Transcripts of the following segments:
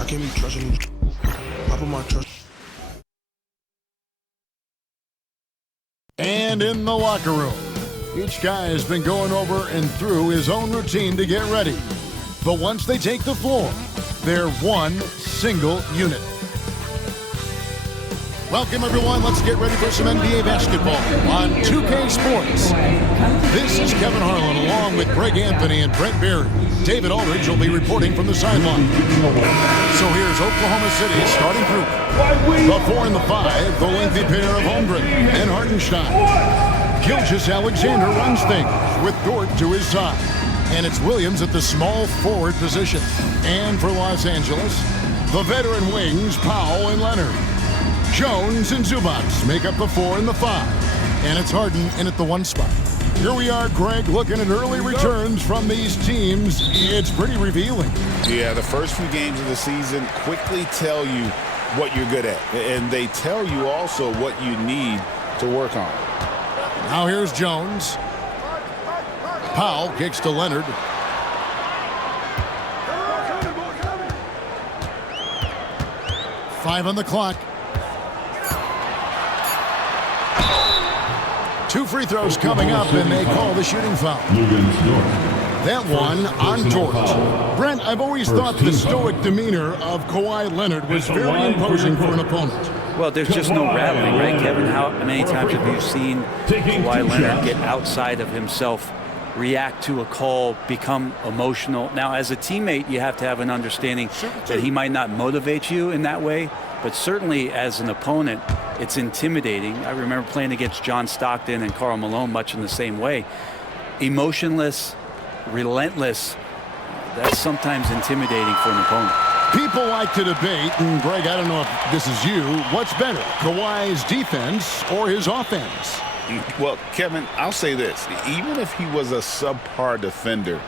I can't be trusting you. I put my trust. And in the locker room, each guy has been going over and through his own routine to get ready. But once they take the floor, they're one single unit. Welcome, everyone. Let's get ready for some NBA basketball on 2K Sports. This is Kevin Harlan along with Greg Anthony and Brent Berry. David Aldridge will be reporting from the sideline. So here's Oklahoma City starting group. The 4 and the 5, the lengthy pair of Holmgren and Hartenstein. Gilgeous-Alexander runs things with Dort to his side. And it's Williams at the small forward position. And for Los Angeles, the veteran wings, Powell and Leonard. Jones and Zubac make up the 4 and the 5. And it's Harden in at the 1 spot. Here we are, Greg, looking at early returns from these teams. It's pretty revealing. Yeah, the first few games of the season quickly tell you what you're good at. And they tell you also what you need to work on. Now here's Jones. Powell kicks to Leonard. Five on the clock. 2 free throws coming up, and they call the shooting foul. That one on Dort. Brent, I've always thought the stoic demeanor of Kawhi Leonard was very imposing for an opponent. Well, there's just no rattling, right, Kevin? How many times have you seen Kawhi Leonard get outside of himself, react to a call, become emotional? Now, as a teammate, you have to have an understanding that he might not motivate you in that way, but certainly as an opponent, it's intimidating. I remember playing against John Stockton and Karl Malone much in the same way. Emotionless, relentless, that's sometimes intimidating for an opponent. People like to debate, and Greg, I don't know if this is you, what's better, Kawhi's defense or his offense? Well, Kevin, I'll say this. Even if he was a subpar defender,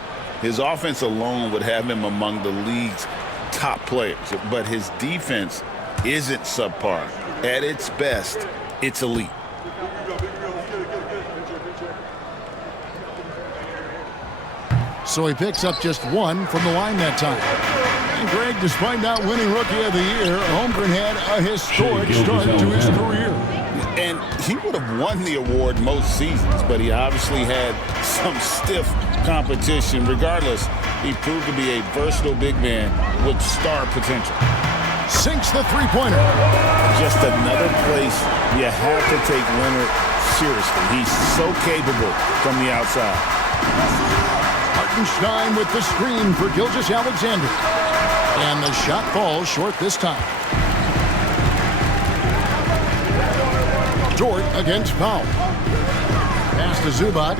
his offense alone would have him among the league's top players. But his defense isn't subpar. At its best, it's elite. So he picks up just 1 from the line that time. And Greg, despite not winning Rookie of the Year, Holmgren had a historic start to his career. And he would have won the award most seasons, but he obviously had some stiff competition. Regardless, he proved to be a versatile big man with star potential. Sinks the three-pointer. Just another place you have to take Leonard seriously. He's so capable from the outside. Hartenstein with the screen for Gilgeous-Alexander. And the shot falls short this time. Dort against Powell. Pass to Zubac.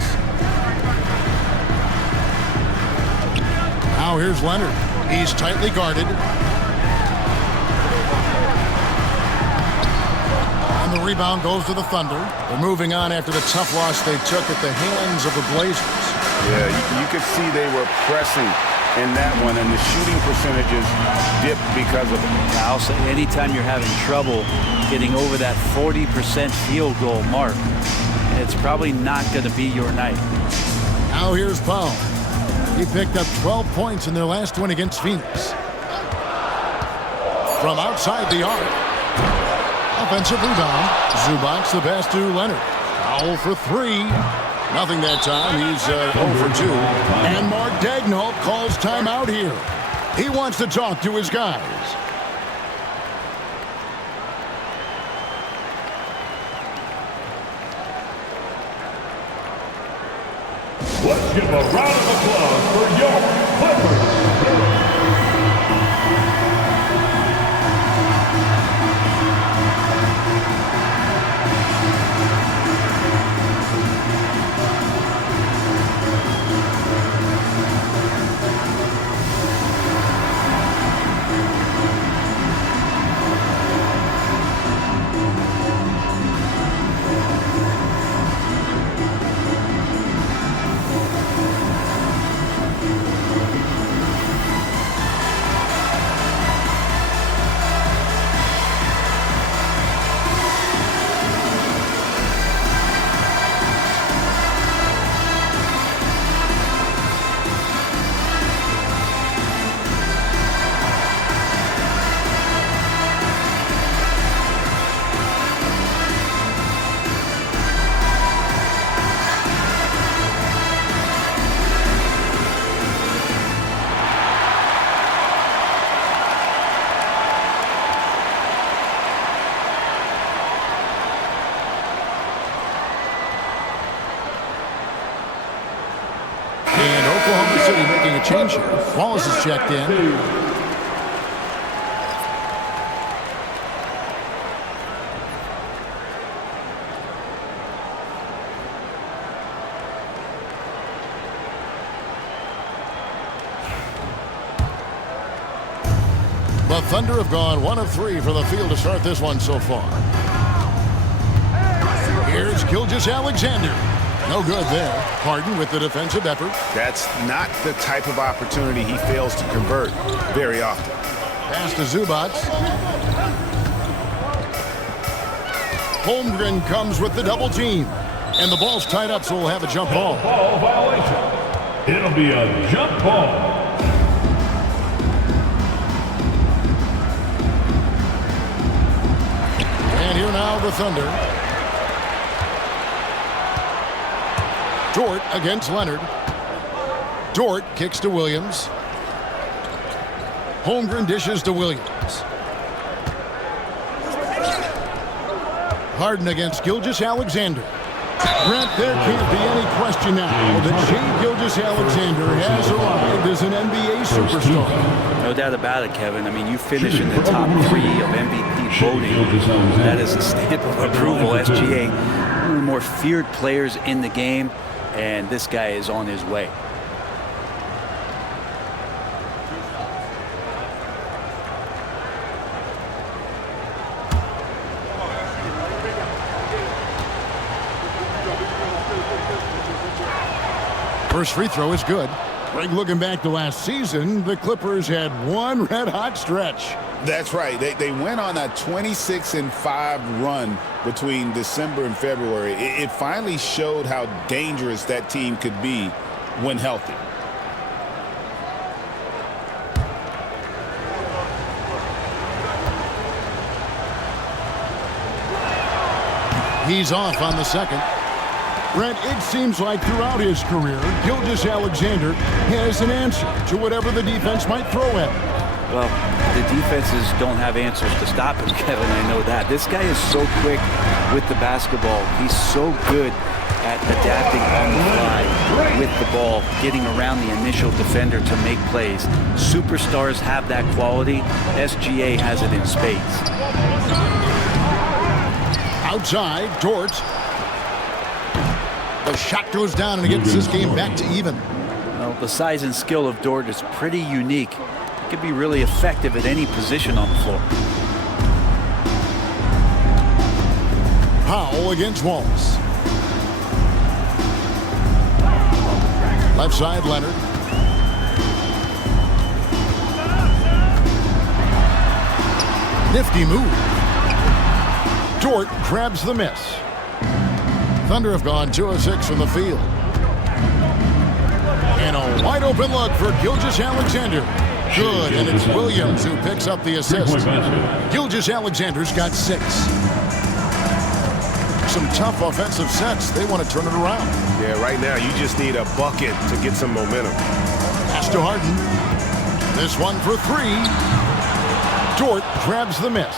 Now here's Leonard. He's tightly guarded. And the rebound goes to the Thunder. They're moving on after the tough loss they took at the hands of the Blazers. Yeah, you could see they were pressing in that one, and the shooting percentages dipped because of it. Now, I'll say anytime you're having trouble getting over that 40% field goal mark, it's probably not going to be your night. Now here's Powell. He picked up 12 points in their last win against Phoenix. From outside the arc. Offensive rebound. Zubac the pass to Leonard. Powell for 3. Nothing that time. He's 0 for 2. And Mark Daigneault calls timeout here. He wants to talk to his guys. Let's give a round of applause for your Clippers. change here. Wallace is checked in. The Thunder have gone 1 of 3 for the field to start this one so far. Here's Gilgeous-Alexander. No good there. Harden with the defensive effort. That's not the type of opportunity he fails to convert very often. Pass to Zubac. Holmgren comes with the double team. And the ball's tied up, so we'll have a jump ball. Ball violation. It'll be a jump ball. And here now the Thunder. Dort against Leonard. Dort kicks to Williams. Holmgren dishes to Williams. Harden against Gilgeous-Alexander. Brent, there can't be any question now that Shai Gilgeous-Alexander has arrived as an NBA superstar. No doubt about it, Kevin. I mean, you finish in the top 3 of MVP voting. That is a stamp of approval. SGA, one of the more feared players in the game, and this guy is on his way. First free throw is good. Greg, looking back to last season, the Clippers had one red-hot stretch. That's right. They went on a 26-5 run between December and February. It finally showed how dangerous that team could be when healthy. He's off on the second. Brent, it seems like throughout his career, Gilgeous-Alexander has an answer to whatever the defense might throw at him. Well, the defenses don't have answers to stop him, Kevin. I know that. This guy is so quick with the basketball. He's so good at adapting on the fly with the ball, getting around the initial defender to make plays. Superstars have that quality. SGA has it in spades. Outside, Dort. The shot goes down and it gets this game back to even. Well, the size and skill of Dort is pretty unique. He can be really effective at any position on the floor. Powell against Wallace. Left side, Leonard. Nifty move. Dort grabs the miss. Thunder have gone 2 of 6 from the field. And a wide open look for Gilgeous-Alexander. Good, and it's Williams who picks up the assist. Gilgeous-Alexander's got 6. Some tough offensive sets. They want to turn it around. Yeah, right now you just need a bucket to get some momentum. Pass to Harden. This one for 3. Dort grabs the miss.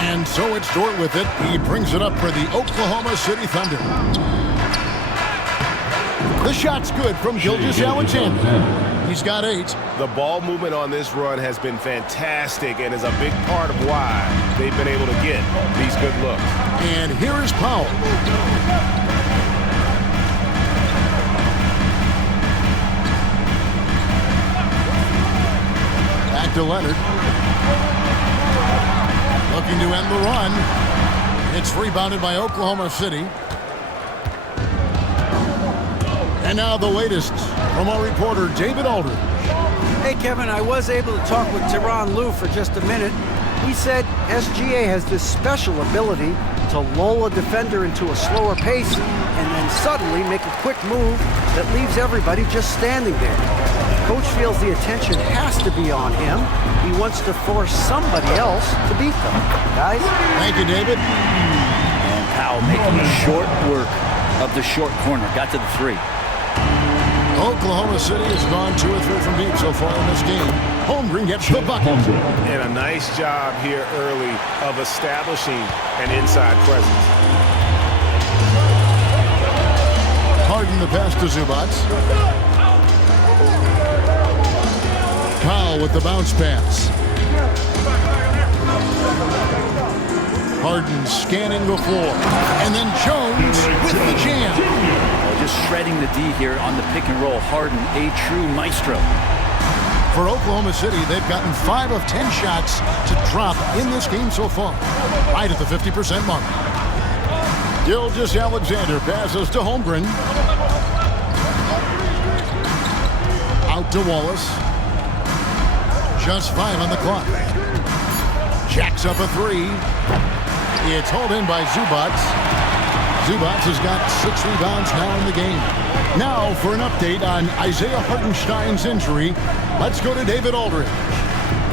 And so it's Dort with it. He brings it up for the Oklahoma City Thunder. The shot's good from Gilgeous-Alexander. He's got 8. The ball movement on this run has been fantastic and is a big part of why they've been able to get these good looks. And here is Powell. Back to Leonard. Looking to end the run. It's rebounded by Oklahoma City. And now the latest from our reporter, David Aldridge. Hey, Kevin, I was able to talk with Tyronn Lue for just a minute. He said SGA has this special ability to lull a defender into a slower pace and then suddenly make a quick move that leaves everybody just standing there. Coach feels the attention has to be on him. He wants to force somebody else to beat them. Guys? Thank you, David. And Powell making short work of the short corner. Got to the 3. Oklahoma City has gone 2 or 3 from deep so far in this game. Holmgren gets the bucket. And a nice job here early of establishing an inside presence. Harden the pass to Zubac. Powell with the bounce pass. Harden scanning the floor. And then Jones with the jam. Just shredding the D here on the pick and roll. Harden, a true maestro. For Oklahoma City, they've gotten 5 of 10 shots to drop in this game so far. Right at the 50% mark. Gilgeous-Alexander passes to Holmgren. Out to Wallace. Just 5 on the clock. Jacks up a 3. It's hauled in by Zubac. Zubac has got 6 rebounds now in the game. Now for an update on Isaiah Hartenstein's injury, let's go to David Aldridge.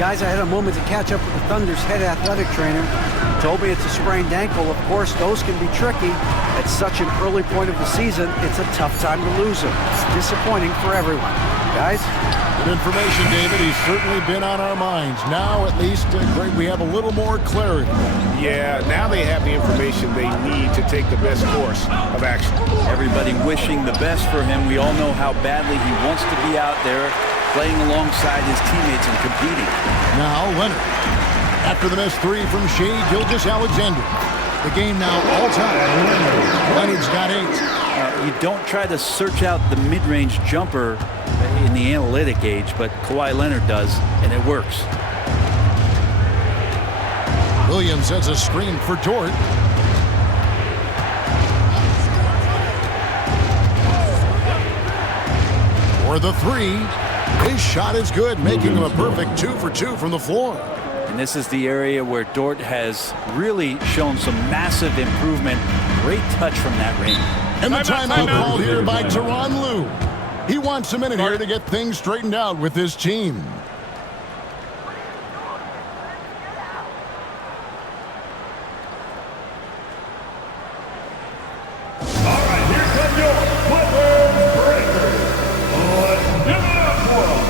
Guys, I had a moment to catch up with the Thunder's head athletic trainer. He told me it's a sprained ankle. Of course, those can be tricky. At such an early point of the season, it's a tough time to lose him. It's disappointing for everyone. Guys? Good information, David. He's certainly been on our minds. Now, at least, Greg, we have a little more clarity. Yeah, now they have the information they need to take the best course of action. Everybody wishing the best for him. We all know how badly he wants to be out there playing alongside his teammates and competing. Now, Leonard. After the missed 3 from Shea Gilgeous-Alexander. The game now all-time. Leonard's got 8. You don't try to search out the mid-range jumper in the analytic age, but Kawhi Leonard does, and it works. Williams sets a screen for Dort. For the 3. His shot is good, making him a perfect 2 for 2 from the floor. And this is the area where Dort has really shown some massive improvement. Great touch from that range. And the timeout called here by Tyronn Lue. He wants a minute here to get things straightened out with his team. All right, here come your footwear breakers. Let's give it up for them.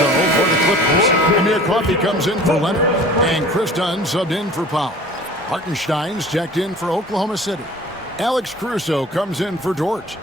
So, for the Clippers, Amir Coffey comes in for Leonard. And Chris Dunn subbed in for Powell. Hartenstein's checked in for Oklahoma City. Alex Caruso comes in for Dort.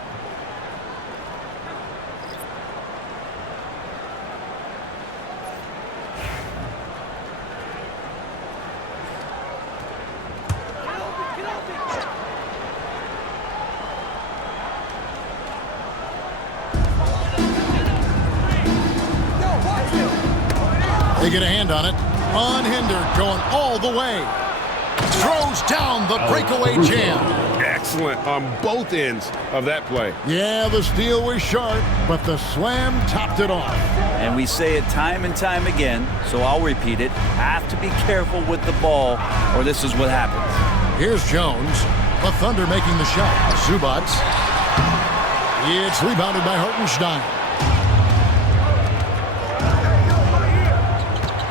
They get a hand on it. Unhindered, going all the way. Throws down the breakaway jam. Excellent on both ends of that play. Yeah, the steal was sharp, but the slam topped it off. And we say it time and time again, so I'll repeat it. Have to be careful with the ball, or this is what happens. Here's Jones. The Thunder making the shot. Zubac. It's rebounded by Hartenstein.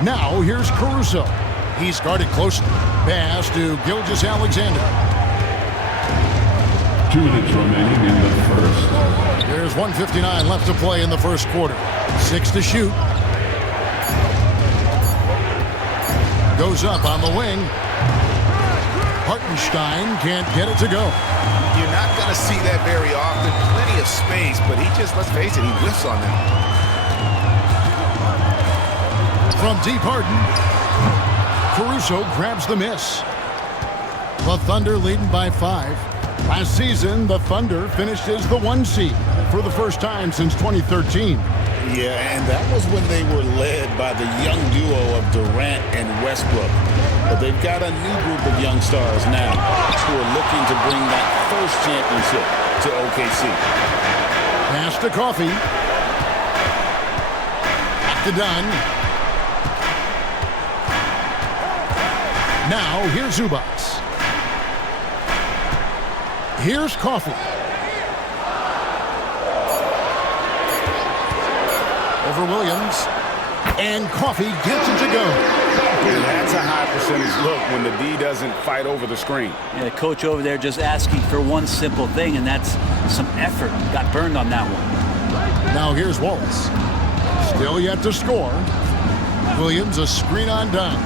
Now here's Caruso. He's guarded closely. Pass to Gilgeous-Alexander. 2 minutes remaining in the first. There's 1:59 left to play in the first quarter. 6 to shoot. Goes up on the wing. Hartenstein can't get it to go. You're not going to see that very often. Plenty of space, but he just, let's face it, he whiffs on them. From deep Harden. Caruso grabs the miss. The Thunder leading by 5. Last season, the Thunder finished as the 1 seed for the first time since 2013. Yeah, and that was when they were led by the young duo of Durant and Westbrook. But they've got a new group of young stars now who are looking to bring that first championship to OKC. Pass to Coffee. Back to Dunn. Now, here's Zubats. Here's Coffee. Over Williams. And Coffee gets it to go. And that's a high percentage look when the D doesn't fight over the screen. Yeah, the coach over there just asking for one simple thing, and that's some effort. Got burned on that one. Now here's Wallace. Still yet to score. Williams a screen on Dunn.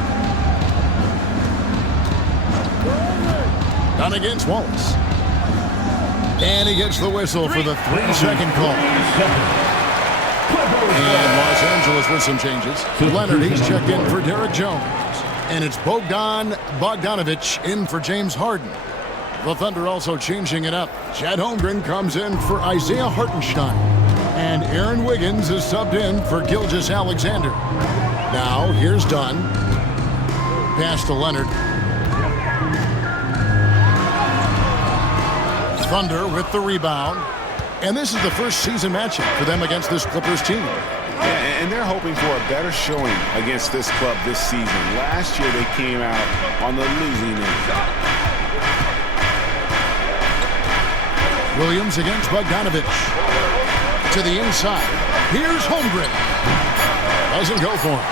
Dunn against Wallace. And he gets the whistle for the 3-second call. And Los Angeles with some changes. Leonard, he's checked in for Derek Jones. And it's Bogdanovich in for James Harden. The Thunder also changing it up. Chad Holmgren comes in for Isaiah Hartenstein. And Aaron Wiggins is subbed in for Gilgeous Alexander. Now, here's Dunn. Pass to Leonard. Thunder with the rebound. And this is the first season matchup for them against this Clippers team. Yeah, and they're hoping for a better showing against this club this season. Last year they came out on the losing end. Williams against Bogdanovich. To the inside. Here's Holmgren. Doesn't go for him.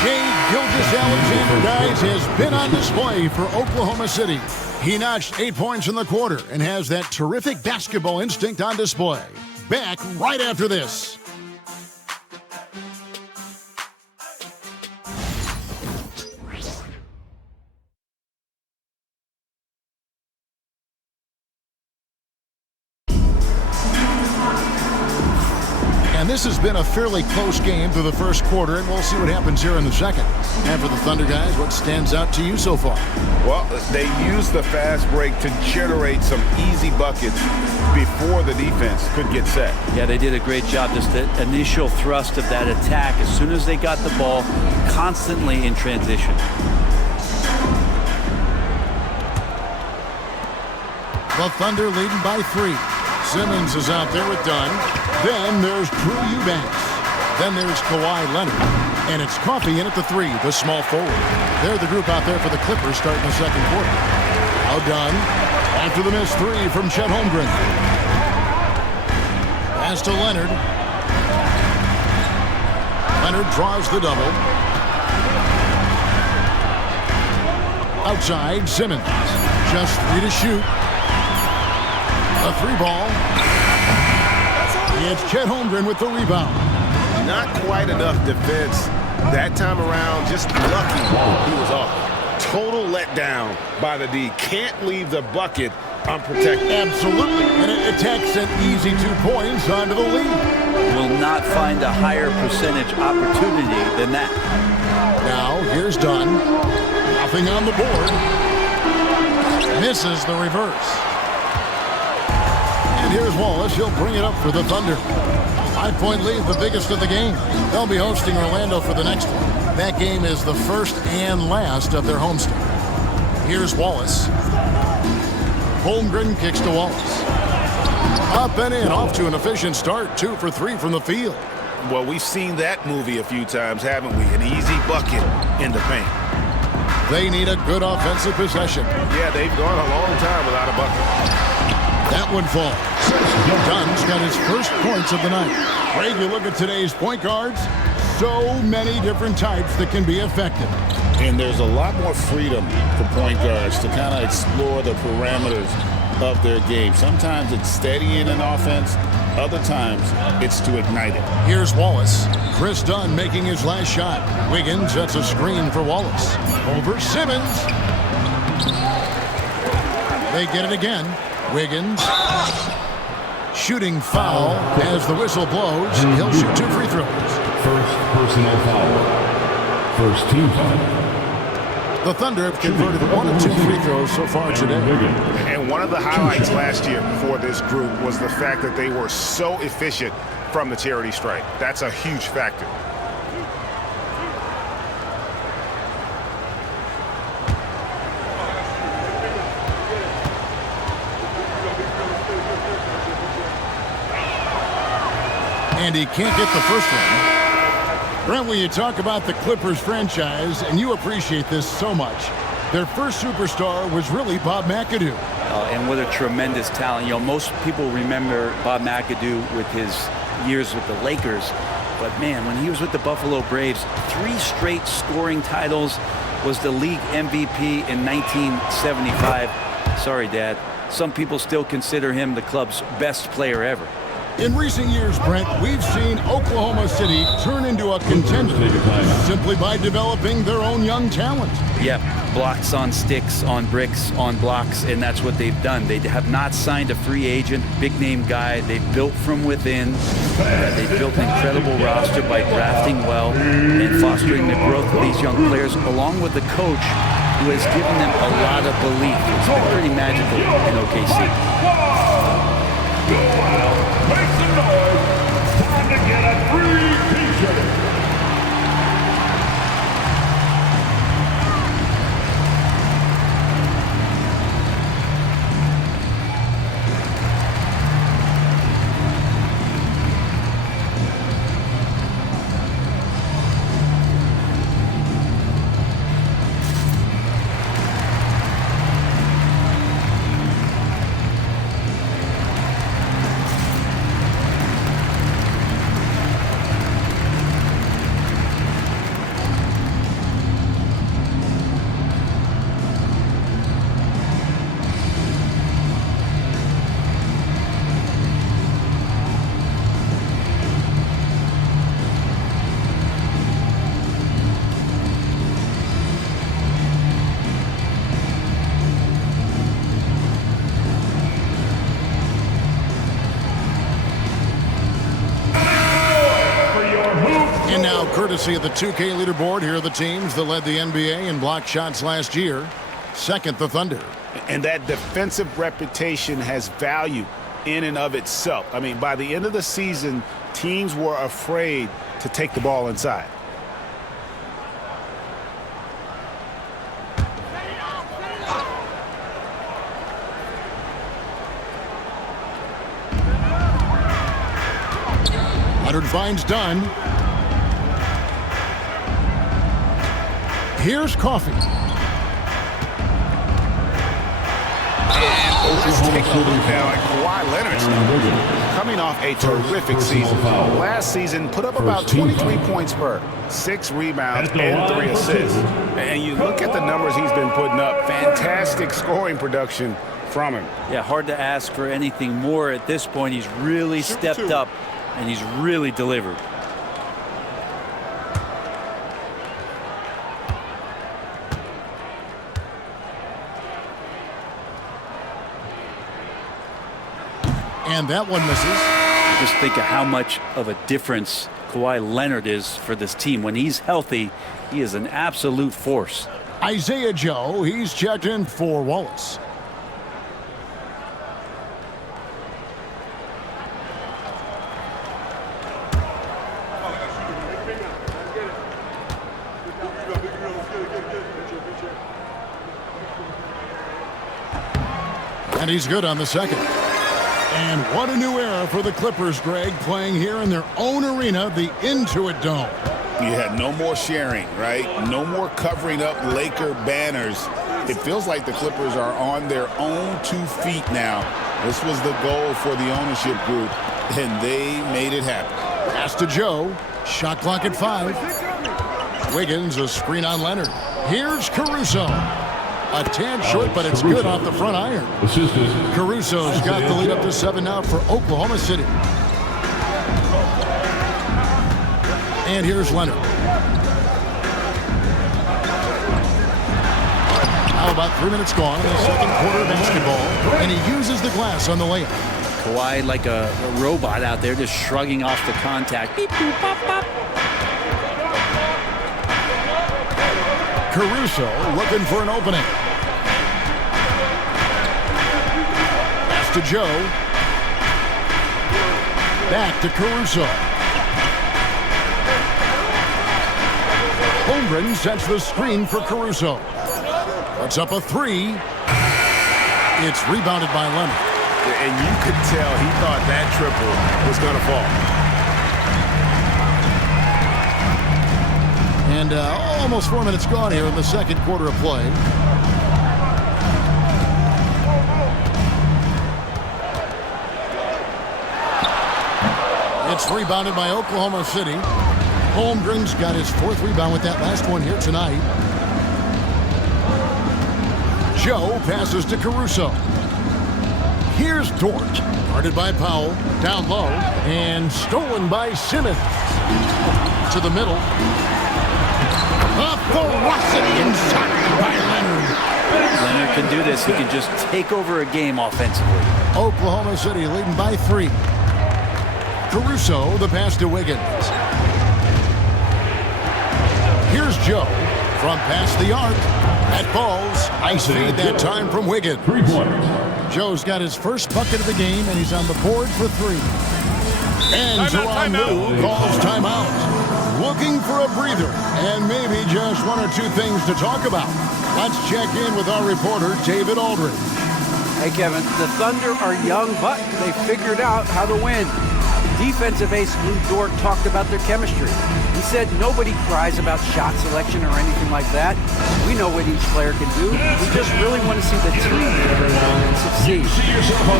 Shai Gilgeous-Alexander, guys, has been on display for Oklahoma City. He notched 8 points in the quarter and has that terrific basketball instinct on display. Back right after this. And this has been a fairly close game through the first quarter, and we'll see what happens here in the second. And for the Thunder guys, what stands out to you so far? Well, they used the fast break to generate some easy buckets before the defense could get set. Yeah, they did a great job. Just the initial thrust of that attack, as soon as they got the ball, constantly in transition. The Thunder leading by 3. Simmons is out there with Dunn. Then there's Drew Eubanks. Then there's Kawhi Leonard. And it's Coffee in at the 3, the small forward. They're the group out there for the Clippers starting the second quarter. Now Dunn after the missed 3 from Chet Holmgren. Pass to Leonard. Leonard draws the double. Outside, Simmons. Just 3 to shoot. A 3-ball. It's Chet Holmgren with the rebound. Not quite enough defense that time around. Just lucky he was off. Total letdown by the D. Can't leave the bucket unprotected. Absolutely. And it takes an easy 2 points onto the lead. Will not find a higher percentage opportunity than that. Now, here's Dunn. Nothing on the board. Misses the reverse. And here's Wallace. He'll bring it up for the Thunder. 5-point lead, the biggest of the game. They'll be hosting Orlando for the next one. That game is the first and last of their homestand. Here's Wallace. Holmgren kicks to Wallace. Up and in, off to an efficient start. 2 for 3 from the field. Well, we've seen that movie a few times, haven't we? An easy bucket in the paint. They need a good offensive possession. Yeah, they've gone a long time without a bucket. That one falls. Dunn's got his first points of the night. Craig, you look at today's point guards, so many different types that can be effective. And there's a lot more freedom for point guards to kind of explore the parameters of their game. Sometimes it's steadying an offense. Other times it's to ignite it. Here's Wallace. Chris Dunn making his last shot. Wiggins sets a screen for Wallace. Over Simmons. They get it again. Wiggins. Shooting foul as the whistle blows. He'll shoot 2 free throws. First personal foul. First team foul. The Thunder have converted 1 of 2 free throws so far today. And one of the highlights last year for this group was the fact that they were so efficient from the charity stripe. That's a huge factor. And he can't get the first one. Brent, when you talk about the Clippers franchise, and you appreciate this so much, their first superstar was really Bob McAdoo. And what a tremendous talent. You know, most people remember Bob McAdoo with his years with the Lakers. But, man, when he was with the Buffalo Braves, 3 straight scoring titles, was the league MVP in 1975. Sorry, Dad. Some people still consider him the club's best player ever. In recent years, Brent, we've seen Oklahoma City turn into a contender simply by developing their own young talent. Yep, blocks on sticks, on bricks, on blocks, and that's what they've done. They have not signed a free agent, big-name guy. They've built from within. They've built an incredible roster by drafting well and fostering the growth of these young players, along with the coach who has given them a lot of belief. It's been pretty magical in OKC. Make some noise. Time to get a free t-shirt. And now, courtesy of the 2K leaderboard, here are the teams that led the NBA in block shots last year. Second, the Thunder. And that defensive reputation has value in and of itself. I mean, by the end of the season, teams were afraid to take the ball inside. Leonard finds Dunn. Here's Coffee. Let's take a look now at Kawhi Leonard. Coming off a terrific season. Last season, put up about 23 points per, 6 rebounds, and 3 assists. And you look at the numbers he's been putting up, fantastic scoring production from him. Yeah, hard to ask for anything more at this point. He's really stepped up, and he's really delivered. And that one misses. Just think of how much of a difference Kawhi Leonard is for this team. When he's healthy, he is an absolute force. Isaiah Joe, he's checked in for Wallace. And he's good on the second. And what a new era for the Clippers, Greg, playing here in their own arena, the Intuit Dome. You had no more sharing, right? No more covering up Laker banners. It feels like the Clippers are on their own 2 feet now. This was the goal for the ownership group, and they made it happen. Pass to Joe. Shot clock at 5. Wiggins, a screen on Leonard. Here's Caruso. A tad short, but it's good off the front iron. Caruso's got the lead up to 7 now for Oklahoma City. And here's Leonard. How about 3 minutes gone in the second quarter of basketball, and he uses the glass on the layup. Kawhi like a robot out there, just shrugging off the contact. Beep, boop, pop, pop. Caruso looking for an opening. Pass to Joe. Back to Caruso. Holmgren sets the screen for Caruso. Puts up a three. It's rebounded by Leonard. And you could tell he thought that triple was going to fall. And almost 4 minutes gone here in the second quarter of play. It's rebounded by Oklahoma City. Holmgren's got his 4th rebound with that last one here tonight. Joe passes to Caruso. Here's Dort, guarded by Powell, down low, and stolen by Simmons. To the middle. A ferocity inside by Leonard. Leonard can do this. He can just take over a game offensively. Oklahoma City leading by 3. Caruso, the pass to Wiggins. Here's Joe from past the arc. That falls. Ice fade that time from Wiggins. 3-pointer. Joe's got his first bucket of the game, and he's on the board for 3. And Tyronn Lue calls timeout. Looking for a breather, and maybe just 1 or 2 things to talk about. Let's check in with our reporter, David Aldridge. Hey, Kevin, the Thunder are young, but they figured out how to win. Defensive ace Lou Dort talked about their chemistry. He said nobody cries about shot selection or anything like that. We know what each player can do. We just really want to see the team succeed.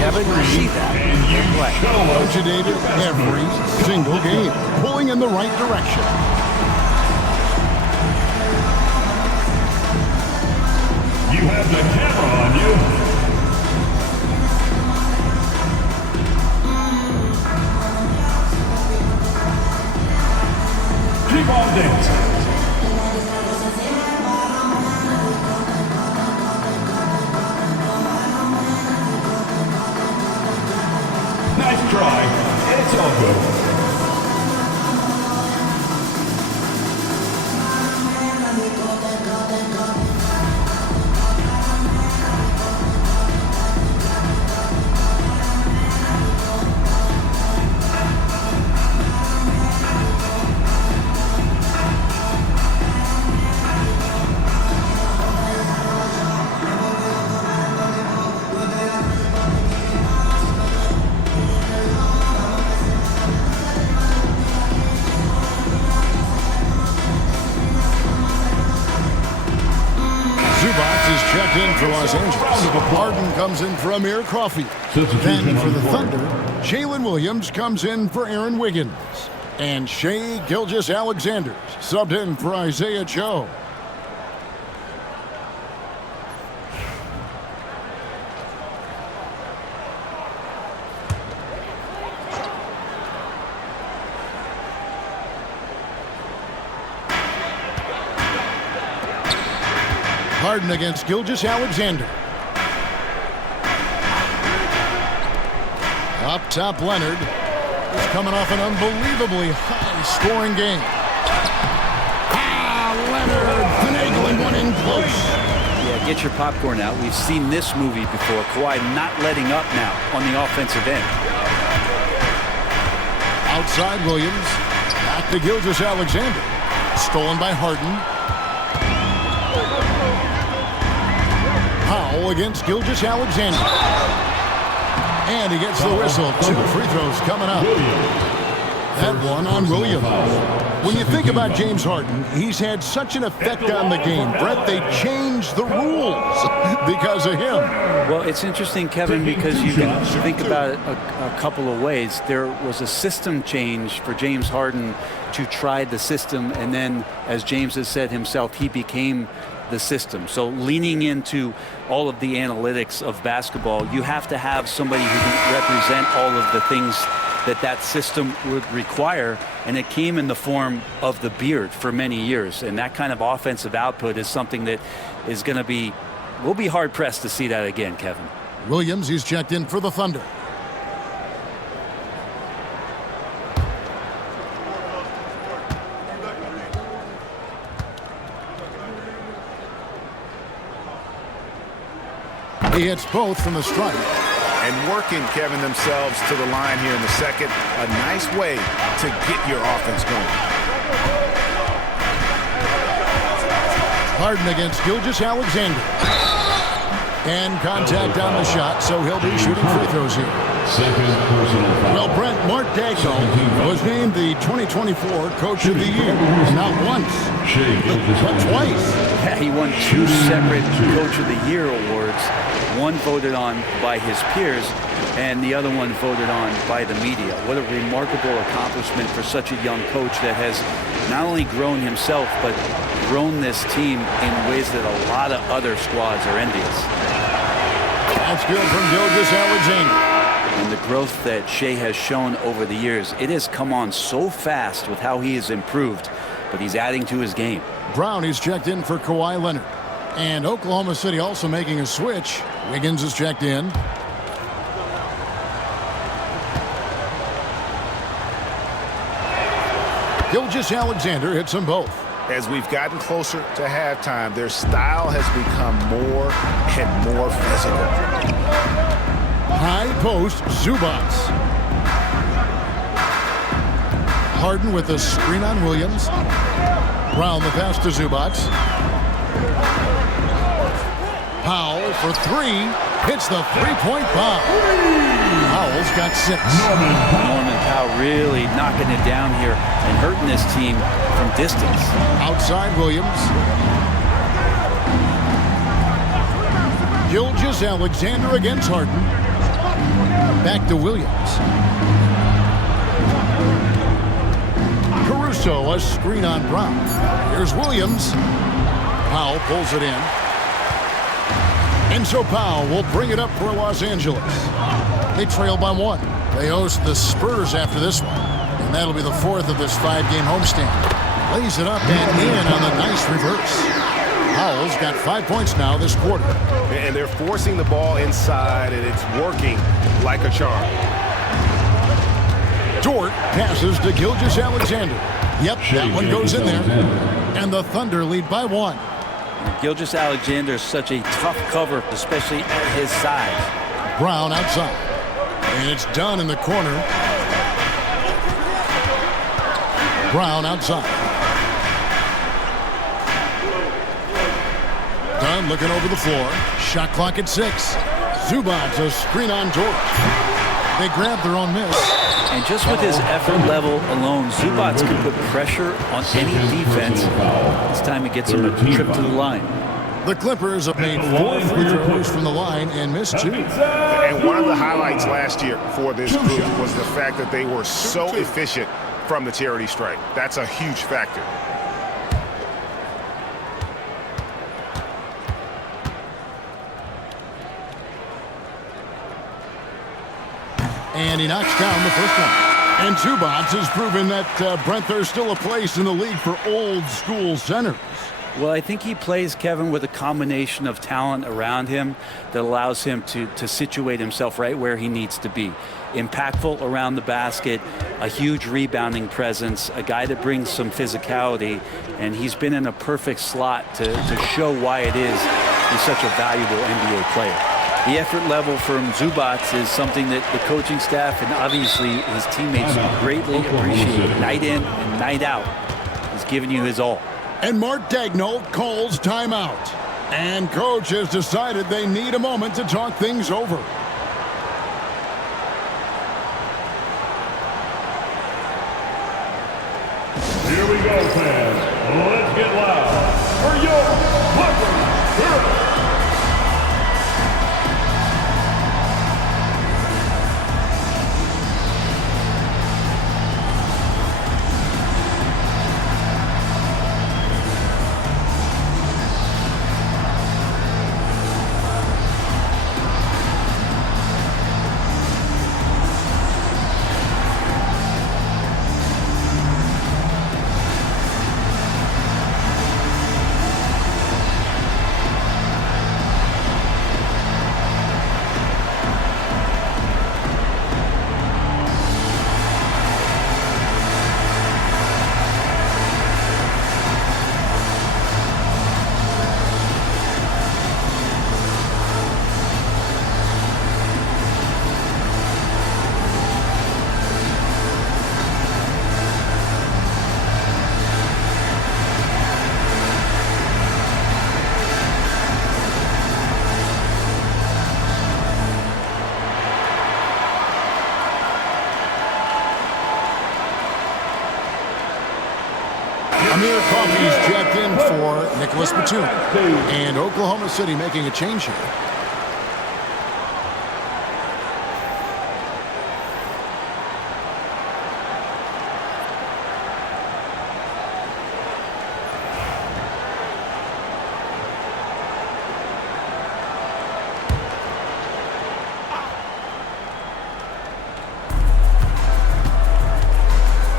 Kevin, you see that in play. Don't you, David? Every single game, pulling in the right direction. You have the camera on you. Keep on dancing. Nice try. It's all good. Checked in for Los Angeles. Harden comes in for Amir Coffey. Then for the Thunder, Jalen Williams comes in for Aaron Wiggins. And Shai Gilgeous-Alexander subbed in for Isaiah Joe. Harden against Gilgeous-Alexander. Up top, Leonard is coming off an unbelievably high-scoring game. Leonard finagling one in close. Yeah, get your popcorn out. We've seen this movie before. Kawhi not letting up now on the offensive end. Outside Williams. Back to Gilgeous-Alexander. Stolen by Harden. Powell against Gilgeous-Alexander. And he gets the whistle. 2 free throws coming up. That one on Williams. When you think about James Harden, he's had such an effect on the game. Brett, they changed the rules because of him. Well, it's interesting, Kevin, because you can think about it a couple of ways. There was a system change for James Harden to try the system, and then, as James has said himself, he became the system. So leaning into all of the analytics of basketball, you have to have somebody who can represent all of the things that system would require, and it came in the form of the beard for many years. And that kind of offensive output is something that is going to be, we'll be hard pressed to see that again, Kevin. Williams, he's checked in for the Thunder. He hits both from the stripe. And working, Kevin, themselves to the line here in the second. A nice way to get your offense going. Harden against Gilgeous-Alexander. And contact on the shot, so he'll be shooting free throws here. Well, Brent, Mark Daigneault was named the 2024 Coach of the Year. Not once, but twice. Yeah, he won 2 separate Coach of the Year awards. One voted on by his peers, and the other one voted on by the media. What a remarkable accomplishment for such a young coach that has not only grown himself, but grown this team in ways that a lot of other squads are envious. That's good from Gilgeous-Alexander. And the growth that Shea has shown over the years, it has come on so fast with how he has improved, but he's adding to his game. Brown is checked in for Kawhi Leonard. And Oklahoma City also making a switch. Wiggins is checked in. Gilgeous-Alexander hits them both. As we've gotten closer to halftime, their style has become more and more physical. High post, Zubac. Harden with a screen on Williams. Brown the pass to Zubac. Powell for 3. Hits the three-point bomb. Powell's got 6. Norman Powell really knocking it down here and hurting this team from distance. Outside Williams. Gilgeous-Alexander against Harden. Back to Williams. Caruso, a screen on Brown. Here's Williams. Powell pulls it in. And so Powell will bring it up for Los Angeles. They trail by 1. They host the Spurs after this one. And that'll be the 4th of this 5-game homestand. Lays it up and in on the nice reverse. Powell's got 5 points now this quarter. And they're forcing the ball inside, and it's working like a charm. Dort passes to Gilgeous-Alexander. Yep, that one goes in there. And the Thunder lead by 1. Gilgeous-Alexander is such a tough cover, especially at his size. Brown outside. And it's done in the corner. Brown outside. Dunn looking over the floor. Shot clock at 6. Zubac a screen on Dort. They grab their own miss. And just with his effort level alone, Zubac can put pressure on any defense. This time he gets him a trip to the line. The Clippers have made 4 free throws from the line and missed 2. And one of the highlights last year for this group was the fact that they were so efficient from the charity stripe. That's a huge factor. And he knocks down the first one. And Zubac has proven that, Brent, there's still a place in the league for old-school centers. Well, I think he plays, Kevin, with a combination of talent around him that allows him to situate himself right where he needs to be. Impactful around the basket, a huge rebounding presence, a guy that brings some physicality, and he's been in a perfect slot to show why it is he's such a valuable NBA player. The effort level from Zubac is something that the coaching staff and obviously his teammates greatly appreciate. Night in and night out, he's giving you his all. And Mark Daigneault calls timeout. And coach has decided they need a moment to talk things over. Here we go, fans. Let's get loud for your Clippers. Amir Coffey's checked in for Nicholas Batum. And Oklahoma City making a change here.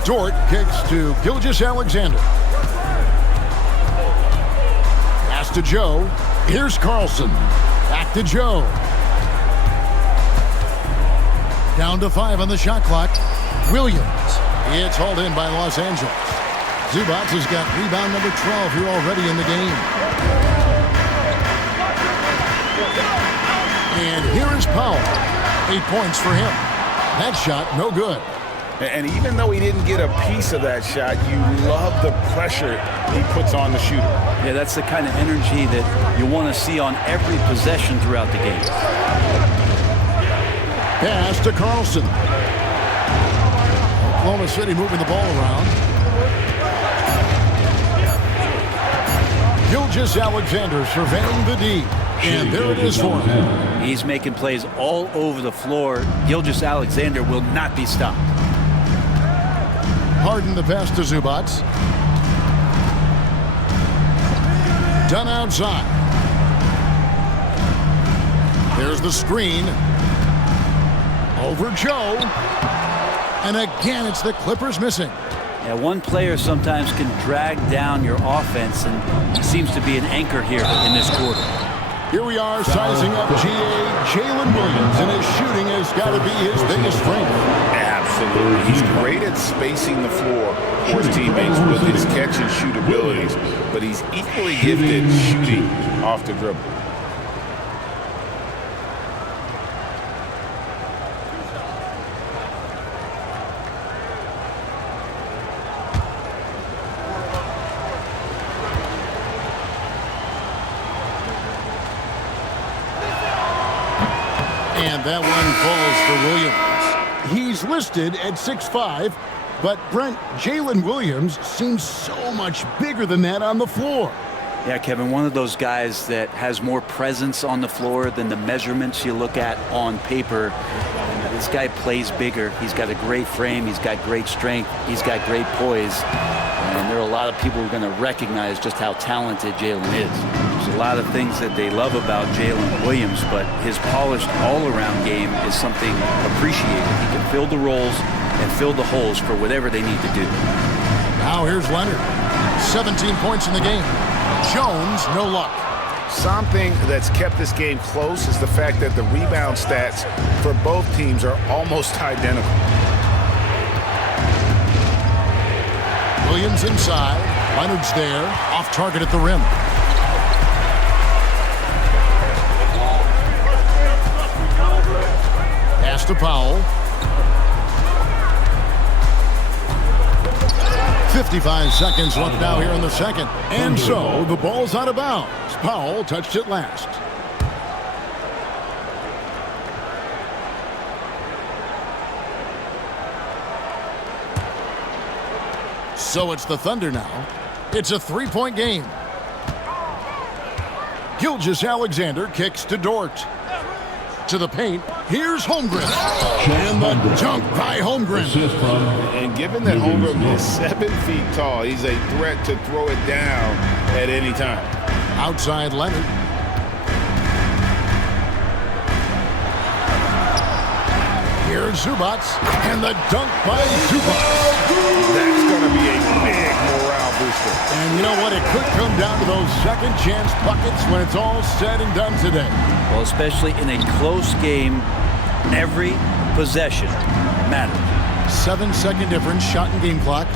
Dort kicks to Gilgeous-Alexander. Pass to Joe. Here's Carlson. Back to Joe. Down to 5 on the shot clock. Williams. It's hauled in by Los Angeles. Zubac has got rebound number 12 here already in the game. And here is Powell. 8 points for him. That shot, no good. And even though he didn't get a piece of that shot, you love the pressure he puts on the shooter. Yeah, that's the kind of energy that you want to see on every possession throughout the game. Pass to Carlson. Oklahoma City moving the ball around. Gilgeous-Alexander surveying the D. And there it is for him. He's making plays all over the floor. Gilgeous-Alexander will not be stopped. Harden the pass to Zubac. Done outside. There's the screen. Over Joe. And again, it's the Clippers missing. Yeah, one player sometimes can drag down your offense, and he seems to be an anchor here in this quarter. Here we are sizing up Jalen Williams, and his shooting has got to be his biggest strength. Absolutely. He's great at spacing the floor for his teammates with his catch and shoot abilities, but he's equally gifted shooting off the dribble. And that one falls for Williams. He's listed at 6'5", but Brent, Jalen Williams seems so much bigger than that on the floor. Yeah, Kevin, one of those guys that has more presence on the floor than the measurements you look at on paper. This guy plays bigger. He's got a great frame. He's got great strength. He's got great poise. And there are a lot of people who are going to recognize just how talented Jalen is. There's a lot of things that they love about Jalen Williams, but his polished all-around game is something appreciated. He can fill the roles and fill the holes for whatever they need to do. Now here's Leonard. 17 points in the game. Jones, no luck. Something that's kept this game close is the fact that the rebound stats for both teams are almost identical. Williams inside. Leonard's there. Off target at the rim. Pass to Powell. 55 seconds left now here in the second. And so the ball's out of bounds. Powell touched it last. So it's the Thunder now. It's a three-point game. Gilgeous-Alexander kicks to Dort. To the paint. Here's Holmgren. And the dunk by Holmgren. And given that Holmgren is 7 feet tall, he's a threat to throw it down at any time. Outside Leonard. Here's Zubac. And the dunk by Zubac. That's going to be a big morale booster. And you know what? It could come down to those second chance buckets when it's all said and done today. Well, especially in a close game, every possession matters. 7-second difference, shot and game clock.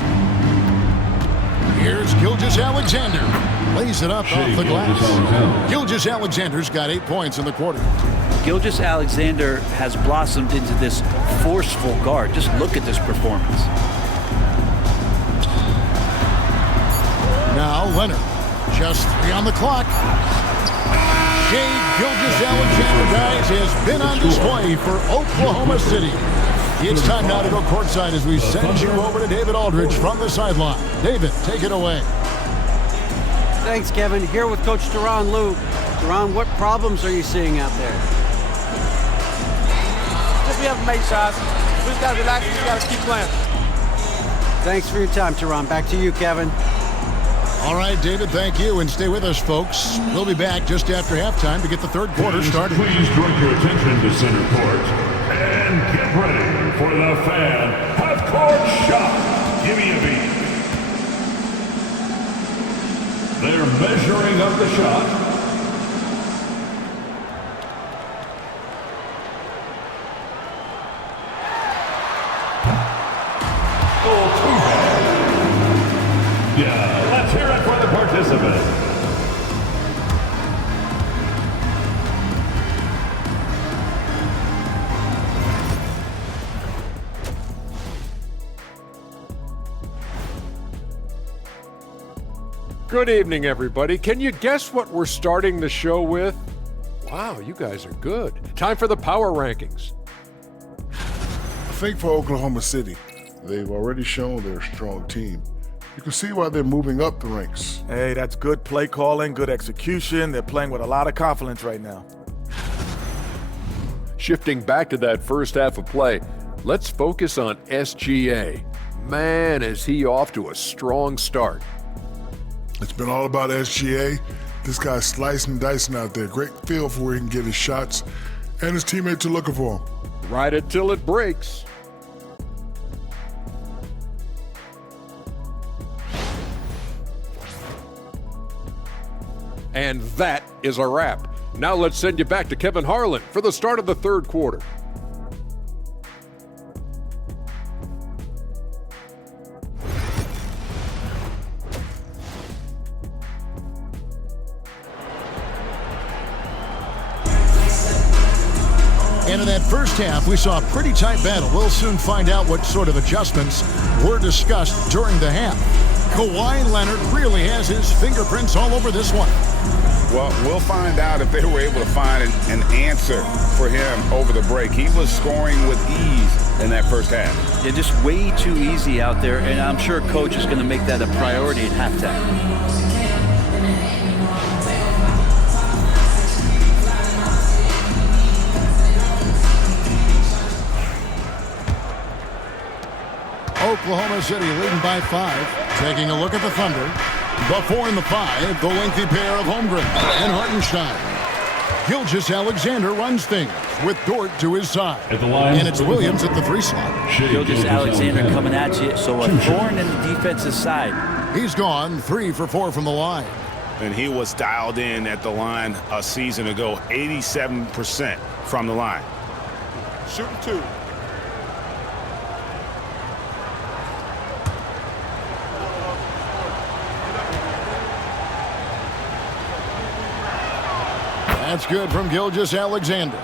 Here's Gilgeous-Alexander. Lays it up off the glass. Gilgeous-Alexander's got 8 points in the quarter. Gilgeous-Alexander has blossomed into this forceful guard. Just look at this performance. Now Leonard. Just 3 on the clock. Gilgeous-Alexander, guys, has been on display for Oklahoma City. It's time now to go courtside as we send you over to David Aldridge from the sideline. David, take it away. Thanks, Kevin. Here with Coach Tyronn Lue. Tyronn, what problems are you seeing out there? Just we have to make shots. We just got to relax and we got to keep playing. Thanks for your time, Tyronn. Back to you, Kevin. All right, David, thank you, and stay with us, folks. We'll be back just after halftime to get the third quarter started. Please direct your attention to center court and get ready for the fan half-court shot. Give me a beat. They're measuring up the shot. Yeah, let's hear it for the participant. Good evening, everybody. Can you guess what we're starting the show with? Wow, you guys are good. Time for the power rankings. I think for Oklahoma City, they've already shown they're a strong team. You can see why they're moving up the ranks. Hey, that's good play calling, good execution. They're playing with a lot of confidence right now. Shifting back to that first half of play, let's focus on SGA. Man, is he off to a strong start. It's been all about SGA. This guy's slicing and dicing out there. Great feel for where he can get his shots, and his teammates are looking for him. Ride it till it breaks. And that is a wrap. Now let's send you back to Kevin Harlan for the start of the third quarter. And in that first half, we saw a pretty tight battle. We'll soon find out what sort of adjustments were discussed during the half. Kawhi Leonard really has his fingerprints all over this one. Well, we'll find out if they were able to find an answer for him over the break. He was scoring with ease in that first half. Yeah, just way too easy out there, and I'm sure Coach is going to make that a priority at halftime. Oklahoma City leading by 5. Taking a look at the Thunder. Before in the 5, the lengthy pair of Holmgren and Hartenstein. Gilgeous-Alexander runs things with Dort to his side. And it's Williams at the 3 slot. Gilgeous-Alexander coming at you, so a thorn in the defensive side. He's gone 3 for 4 from the line. And he was dialed in at the line a season ago, 87% from the line. Shooting 2. That's good from Gilgeous-Alexander.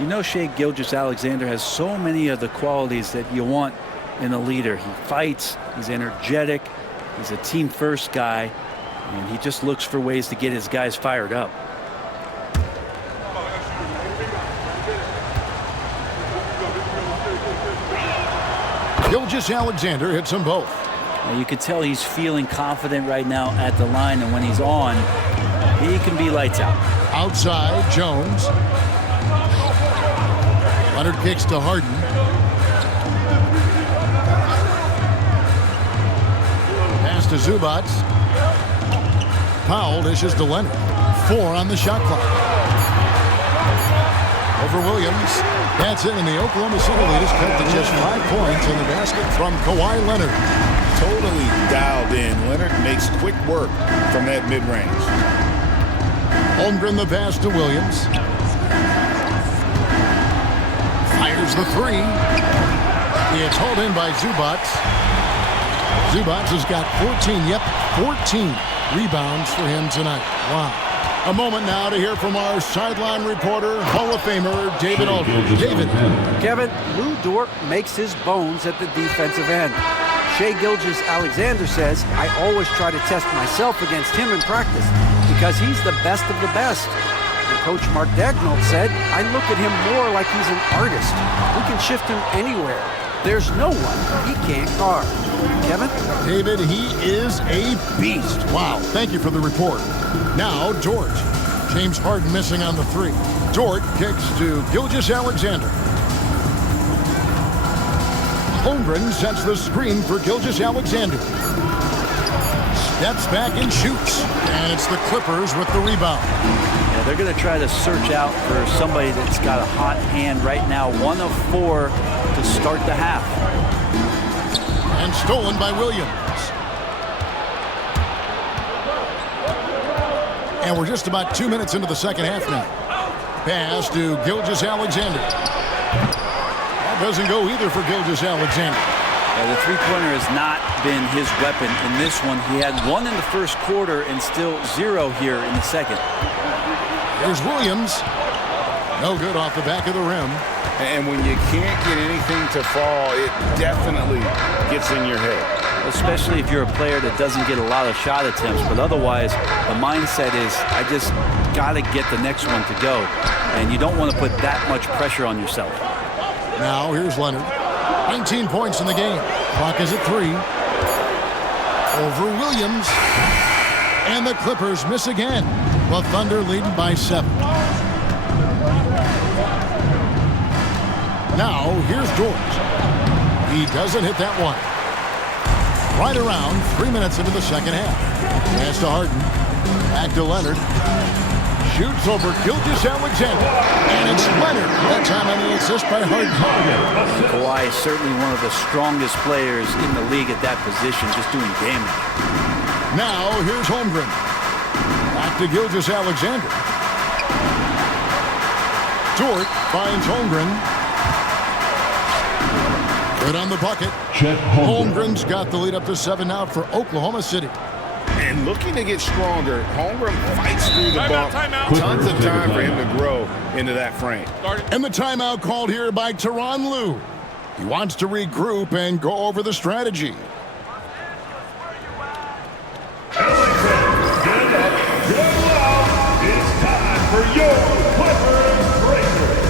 You know, Shai Gilgeous-Alexander has so many of the qualities that you want in a leader. He fights, he's energetic, he's a team-first guy, and he just looks for ways to get his guys fired up. Gilgeous-Alexander hits them both. Now, you can tell he's feeling confident right now at the line, and when he's on, he can be lights out. Outside, Jones. Leonard kicks to Harden. Pass to Zubac. Powell dishes to Leonard. 4 on the shot clock. Over Williams. That's it, and the Oklahoma City lead is cut to just 5 points in the basket from Kawhi Leonard. Totally dialed in. Leonard makes quick work from that mid-range. Holmgren the pass to Williams. Fires the 3. It's hauled in by Zubac. Zubac has got 14 rebounds for him tonight. Wow. A moment now to hear from our sideline reporter, Hall of Famer David Aldridge. David. Kevin, Lou Dort makes his bones at the defensive end. Shai Gilgeous-Alexander says, I always try to test myself against him in practice because he's the best of the best. And Coach Mark Dagnall said, "I look at him more like he's an artist. We can shift him anywhere. There's no one he can't guard." Kevin? David, he is a beast. Wow, thank you for the report. Now, George. James Harden missing on the three. Dort kicks to Gilgeous-Alexander. Holmgren sets the screen for Gilgeous-Alexander. Steps back and shoots. And it's the Clippers with the rebound. Yeah, they're going to try to search out for somebody that's got a hot hand right now. 1 of 4 to start the half. And stolen by Williams. And we're just about 2 minutes into the second half now. Pass to Gilgeous-Alexander. That doesn't go either for Gilgeous-Alexander. Yeah, the three-pointer has not been his weapon in this one. He had 1 in the first quarter and still 0 here in the second. There's Williams. No good off the back of the rim. And when you can't get anything to fall, it definitely gets in your head. Especially if you're a player that doesn't get a lot of shot attempts. But otherwise, the mindset is, I just got to get the next one to go. And you don't want to put that much pressure on yourself. Now, here's Leonard. 19 points in the game. Clock is at 3. Over Williams. And the Clippers miss again. The Thunder leading by 7. Now, here's George. He doesn't hit that one. Right around 3 minutes into the second half. Pass to Harden. Back to Leonard. Shoots over Gilgeous-Alexander. And it's Leonard. That time on the assist by Harden. Kawhi is certainly one of the strongest players in the league at that position, just doing damage. Now, here's Holmgren. Back to Gilgeous-Alexander. Dort finds Holmgren. Good on the bucket. Holmgren's got the lead up to 7 now for Oklahoma City. And looking to get stronger, Holmgren fights through the bump. Tons of time for him to grow into that frame. And the timeout called here by Tyronn Lue. He wants to regroup and go over the strategy. It's time for your Clippers breakthrough.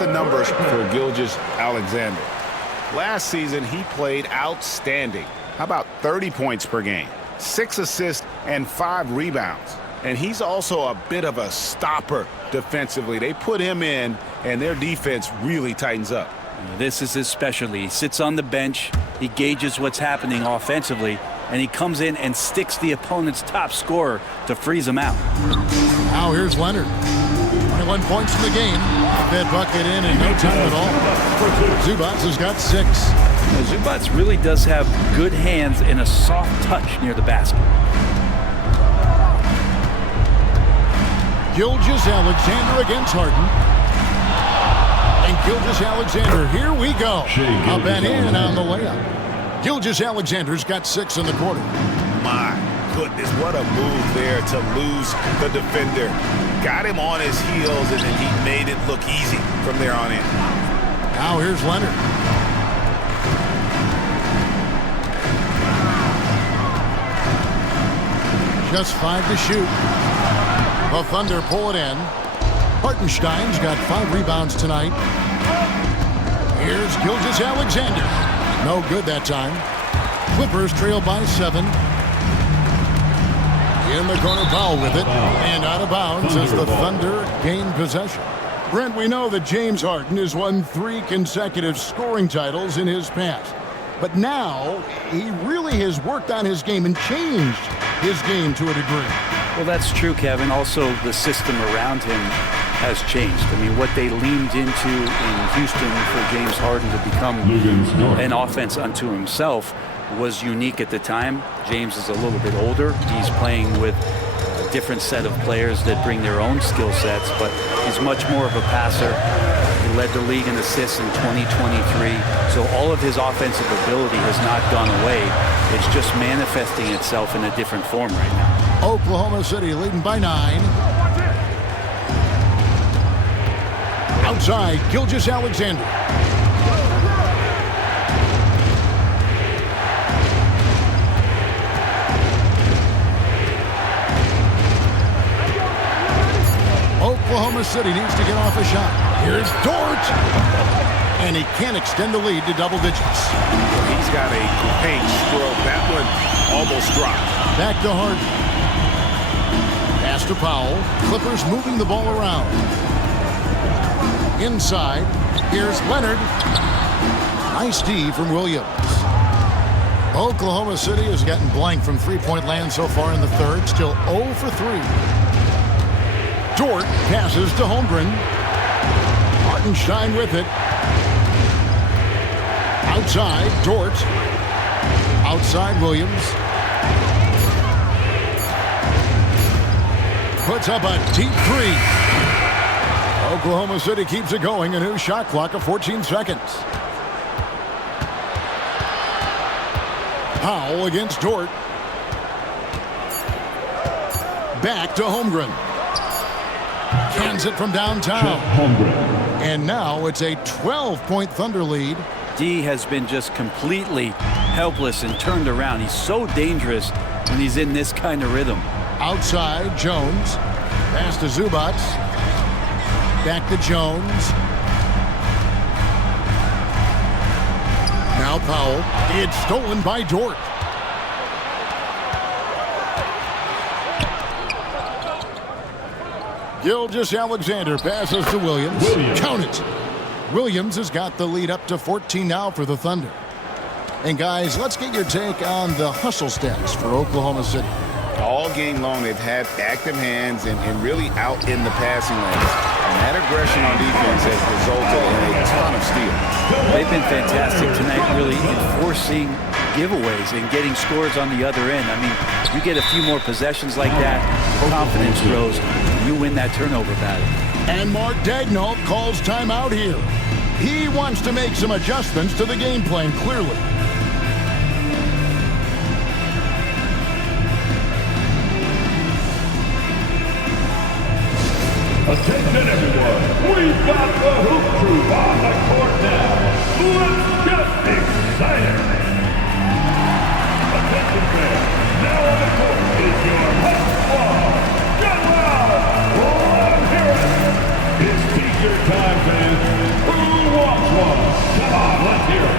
The numbers for Gilgeous-Alexander. Last season, he played outstanding. How about 30 points per game, 6 assists, and 5 rebounds. And he's also a bit of a stopper defensively. They put him in, and their defense really tightens up. This is his specialty. He sits on the bench, he gauges what's happening offensively, and he comes in and sticks the opponent's top scorer to freeze him out. Now here's Leonard. 21 points in the game. That bucket in no time at all. Zubac has got 6. Zubac really does have good hands and a soft touch near the basket. Gilgeous-Alexander against Harden. And Gilgeous-Alexander, here we go. Up and in on the layup. Gilgeous-Alexander's got 6 in the quarter. My goodness, what a move there to lose the defender. Got him on his heels, and then he made it look easy from there on in. Now here's Leonard. Just 5 to shoot. The Thunder pull it in. Hartenstein's got 5 rebounds tonight. Here's Gilgeous-Alexander. No good that time. Clippers trail by 7. In the corner, Powell with it. And out of bounds as the Thunder gain possession. Brent, we know that James Harden has won 3 consecutive scoring titles in his past. But now, he really has worked on his game and changed his game to a degree. Well, that's true, Kevin. Also, the system around him has changed. I mean, what they leaned into in Houston for James Harden to become an offense unto himself was unique at the time. James is a little bit older. He's playing with a different set of players that bring their own skill sets, but he's much more of a passer. He led the league in assists in 2023. So all of his offensive ability has not gone away. It's just manifesting itself in a different form right now. Oklahoma City leading by 9. Outside, Gilgeous-Alexander. Oklahoma City needs to get off a shot. Here's Dort. And he can't extend the lead to double digits. He's got a great stroke. That one almost dropped. Back to Harden. Pass to Powell. Clippers moving the ball around. Inside. Here's Leonard. Nice D from Williams. Oklahoma City has gotten blank from three-point land so far in the third. Still 0 for 3. Dort passes to Holmgren. Hartenstein with it. Outside, Dort. Outside, Williams. Puts up a deep 3. Oklahoma City keeps it going. A new shot clock of 14 seconds. Powell against Dort. Back to Holmgren. Cans it from downtown. And now it's a 12-point Thunder lead. D has been just completely helpless and turned around. He's so dangerous when he's in this kind of rhythm. Outside, Jones. Pass to Zubac. Back to Jones. Now Powell. It's stolen by Dort. Gilgeous-Alexander passes to Williams. Count it. Williams has got the lead up to 14 now for the Thunder. And guys, let's get your take on the hustle stats for Oklahoma City. All game long, they've had active hands and really out in the passing lanes. And that aggression on defense has resulted in a ton of steals. They've been fantastic tonight, really enforcing giveaways and getting scores on the other end. I mean, you get a few more possessions like that, confidence grows, and you win that turnover battle. And Mark Daigneault calls timeout here. He wants to make some adjustments to the game plan, clearly. Attention everyone, we've got the Hoop Troop on the court now. Let's get excited. Attention fans, now on the court is your host squad. Get loud, let's hear it. It's t-shirt time, fans. Who wants one? Come on, let's hear it.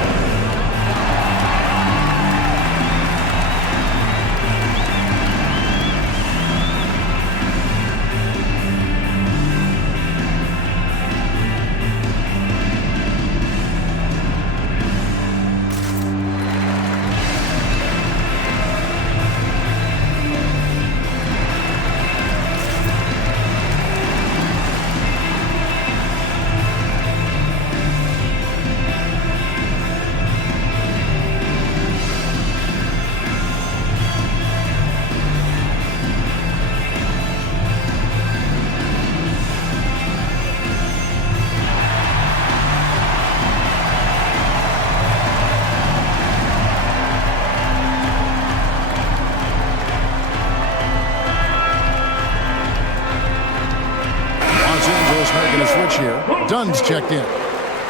Making a switch here. Dunn's checked in.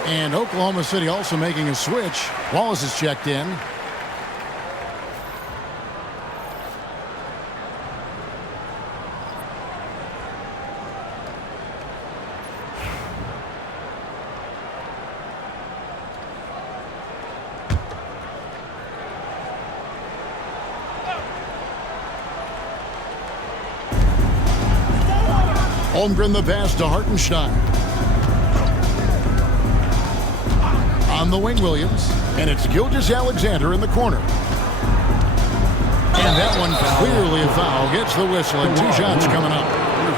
And Oklahoma City also making a switch. Wallace is checked in. Holmgren the pass to Hartenstein. On the wing, Williams. And it's Gilgeous-Alexander in the corner. And that one clearly a foul. Gets the whistle and 2 shots coming up.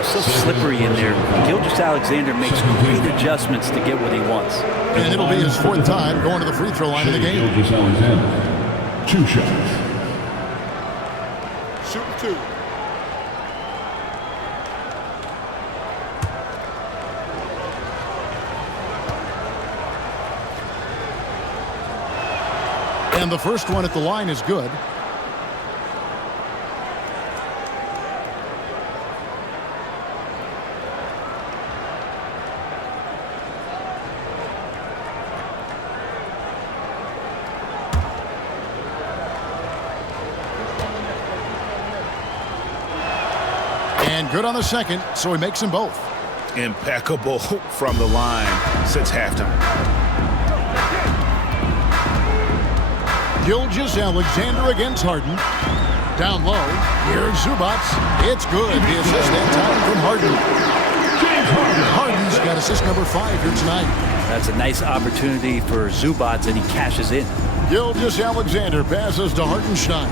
So slippery in there. Gilgeous-Alexander makes great adjustments to get what he wants. And it'll be his 4th time going to the free throw line of the game. Gilgeous-Alexander, 2 shots. Shooting 2. And the first one at the line is good. And good on the second, so he makes them both. Impeccable from the line since halftime. Gilgeous-Alexander against Harden. Down low. Here's Zubac. It's good. The assist that time from Harden. Harden's got assist number 5 here tonight. That's a nice opportunity for Zubac, and he cashes in. Gilgeous-Alexander passes to Hartenstein.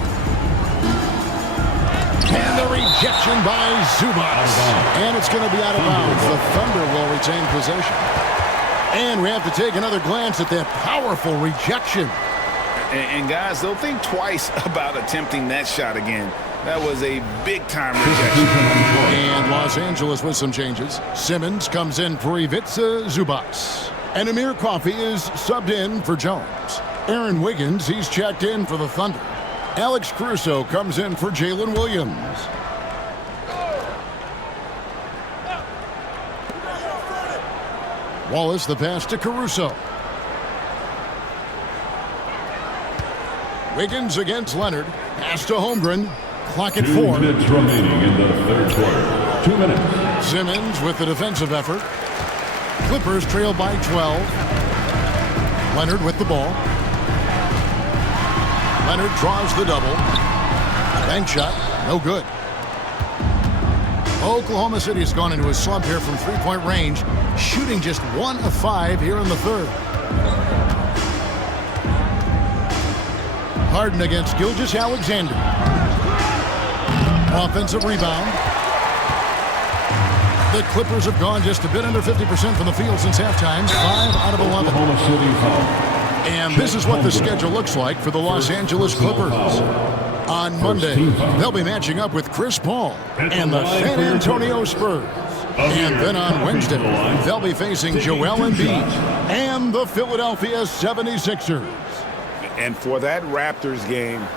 And the rejection by Zubac. And it's going to be out of bounds. The Thunder will retain possession. And we have to take another glance at that powerful rejection. And guys, they'll think twice about attempting that shot again. That was a big-time rejection. And Los Angeles with some changes. Simmons comes in for Ivica Zubac. And Amir Coffey is subbed in for Jones. Aaron Wiggins, he's checked in for the Thunder. Alex Caruso comes in for Jalen Williams. Wallace the pass to Caruso. Wiggins against Leonard. Pass to Holmgren. Clock at 4. 2 minutes remaining in the third quarter. 2 minutes. Simmons with the defensive effort. Clippers trail by 12. Leonard with the ball. Leonard draws the double. Bank shot. No good. Oklahoma City has gone into a slump here from 3-point range, shooting just 1 of 5 here in the third. Harden against Gilgeous-Alexander. Offensive rebound. The Clippers have gone just a bit under 50% from the field since halftime. 5 out of 11. And this is what the schedule looks like for the Los Angeles Clippers. On Monday, they'll be matching up with Chris Paul and the San Antonio Spurs. And then on Wednesday, they'll be facing Joel Embiid and the Philadelphia 76ers. And for that Raptors game,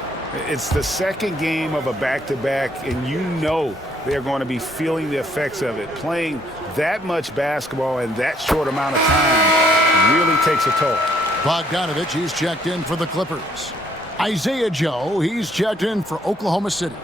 it's the second game of a back-to-back, and you know they're going to be feeling the effects of it. Playing that much basketball in that short amount of time really takes a toll. Bogdanovich, he's checked in for the Clippers. Isaiah Joe, he's checked in for Oklahoma City.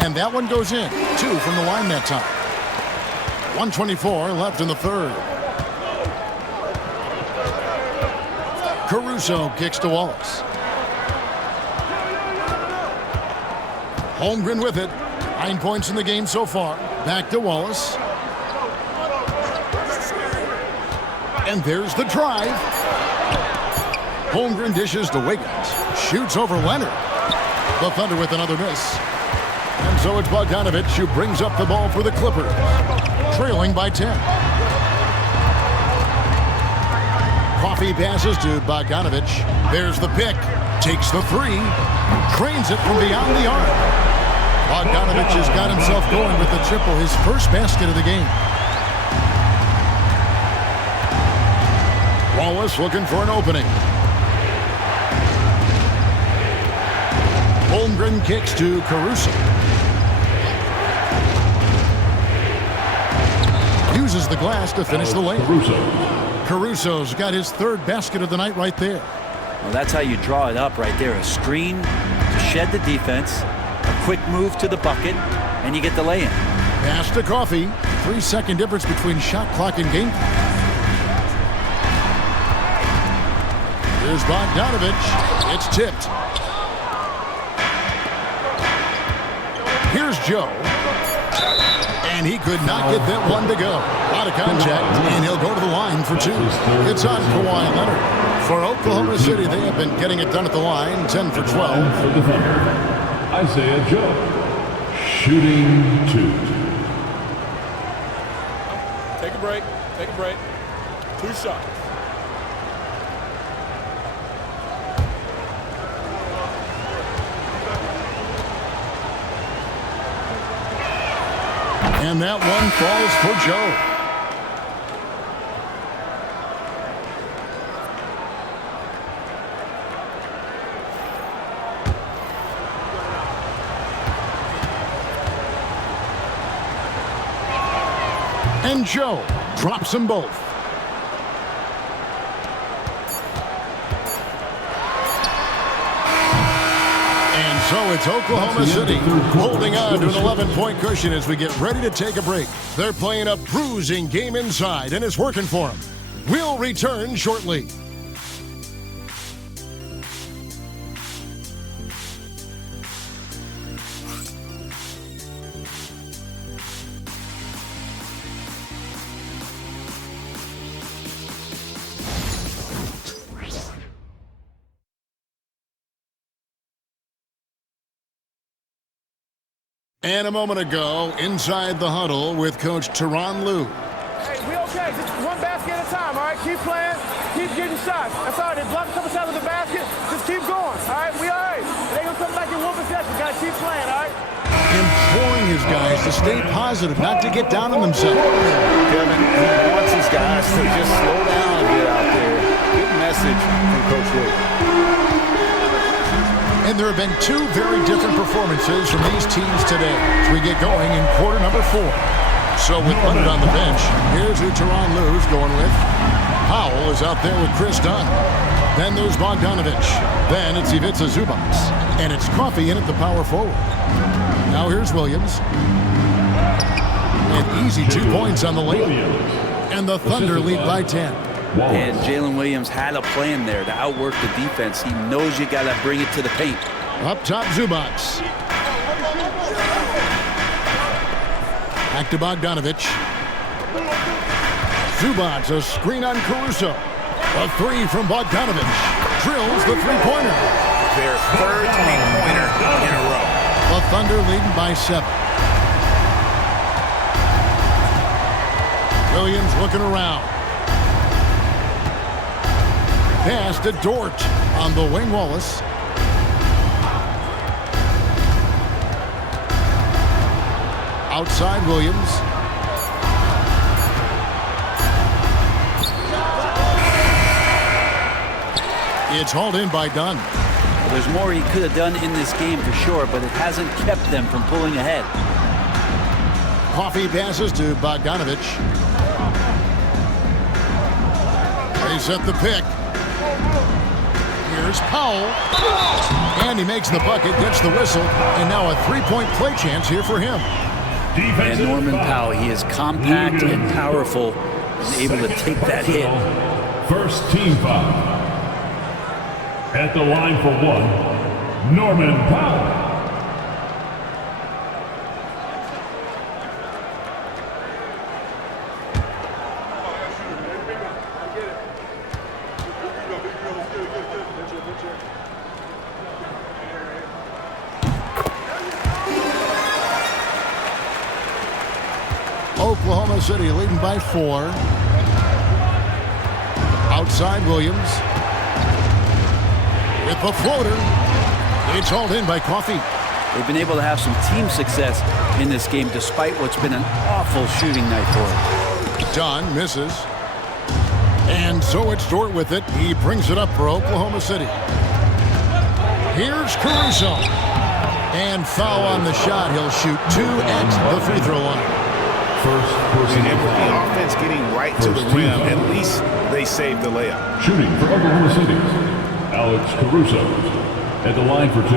And that one goes in. 2 from the line that time. 1:24 left in the third. Caruso kicks to Wallace. Holmgren with it. 9 points in the game so far. Back to Wallace. And there's the drive. Holmgren dishes to Wiggins. Shoots over Leonard. The Thunder with another miss. And so it's Bogdanovich who brings up the ball for the Clippers. Trailing by 10. Coffey passes to Bogdanovich. There's the pick. Takes the 3. Trains it from beyond the arc. Bogdanovich has got himself going with the triple, his first basket of the game. Wallace looking for an opening. Holmgren kicks to Caruso. Uses the glass to finish the lane. Caruso's got his 3rd basket of the night right there. Well, that's how you draw it up right there. A screen to shed the defense, a quick move to the bucket, and you get the lay-in. Pass to Coffee. 3-second difference between shot clock and game. Here's Bogdanovich. It's tipped. Here's Joe. And he could not get that one to go. Out of contact, and he'll go to the line for two. It's on Kawhi Leonard. For Oklahoma City, they have been getting it done at the line, 10 for 12. For the Thunder, Isaiah Joe, shooting 2. Take a break. Take a break. 2 shots. And that one falls for Joe. And Joe drops them both. And so it's Oklahoma City holding on to an 11-point cushion as we get ready to take a break. They're playing a bruising game inside, and it's working for them. We'll return shortly. And a moment ago, inside the huddle with Coach Tyronn Lue. Hey, we okay. Just one basket at a time, all right? Keep playing. Keep getting shots. That's all right. They block a couple shots with the basket. Just keep going, all right? We all right. They going to come back in one possession. Got to keep playing, all right? Imploring his guys to stay positive, not to get down on themselves. Kevin, he wants his guys to just slow down a bit out there. Good message from Coach Lue. And there have been two very different performances from these teams today as we get going in quarter number 4. So with Leonard on the bench, here's who Tyronn Lue's going with. Powell is out there with Chris Dunn. Then there's Bogdanovich. Then it's Ivica Zubac. And it's Coffee in at the power forward. Now here's Williams. An easy 2 points on the layup. And the Thunder lead by 10. And Jalen Williams had a plan there to outwork the defense. He knows you got to bring it to the paint. Up top, Zubac. Back to Bogdanovich. Zubac, a screen on Caruso. A 3 from Bogdanovich. Drills the three-pointer. Their third three-pointer in a row. The Thunder leading by 7. Williams looking around. Pass to Dort on the wing. Wallace. Outside Williams. It's hauled in by Dunn. Well, there's more he could have done in this game for sure, but it hasn't kept them from pulling ahead. Coffee passes to Bogdanovich. They set the pick. Here's Powell. And he makes the bucket, gets the whistle, and now a three-point play chance here for him. And Norman Powell, he is compact and powerful and able to take that hit. First team foul. At the line for 1, Norman Powell. Oklahoma City leading by 4. Outside Williams. With the floater. It's hauled in by Coffee. They've been able to have some team success in this game despite what's been an awful shooting night for them. Dunn misses. And so it's Dort with it. He brings it up for Oklahoma City. Here's Caruso. And foul on the shot. He'll shoot 2 at the free throw line. First person. And with the offense getting right to the rim, at least they saved the layup. Shooting for Oklahoma City, Alex Caruso at the line for 2.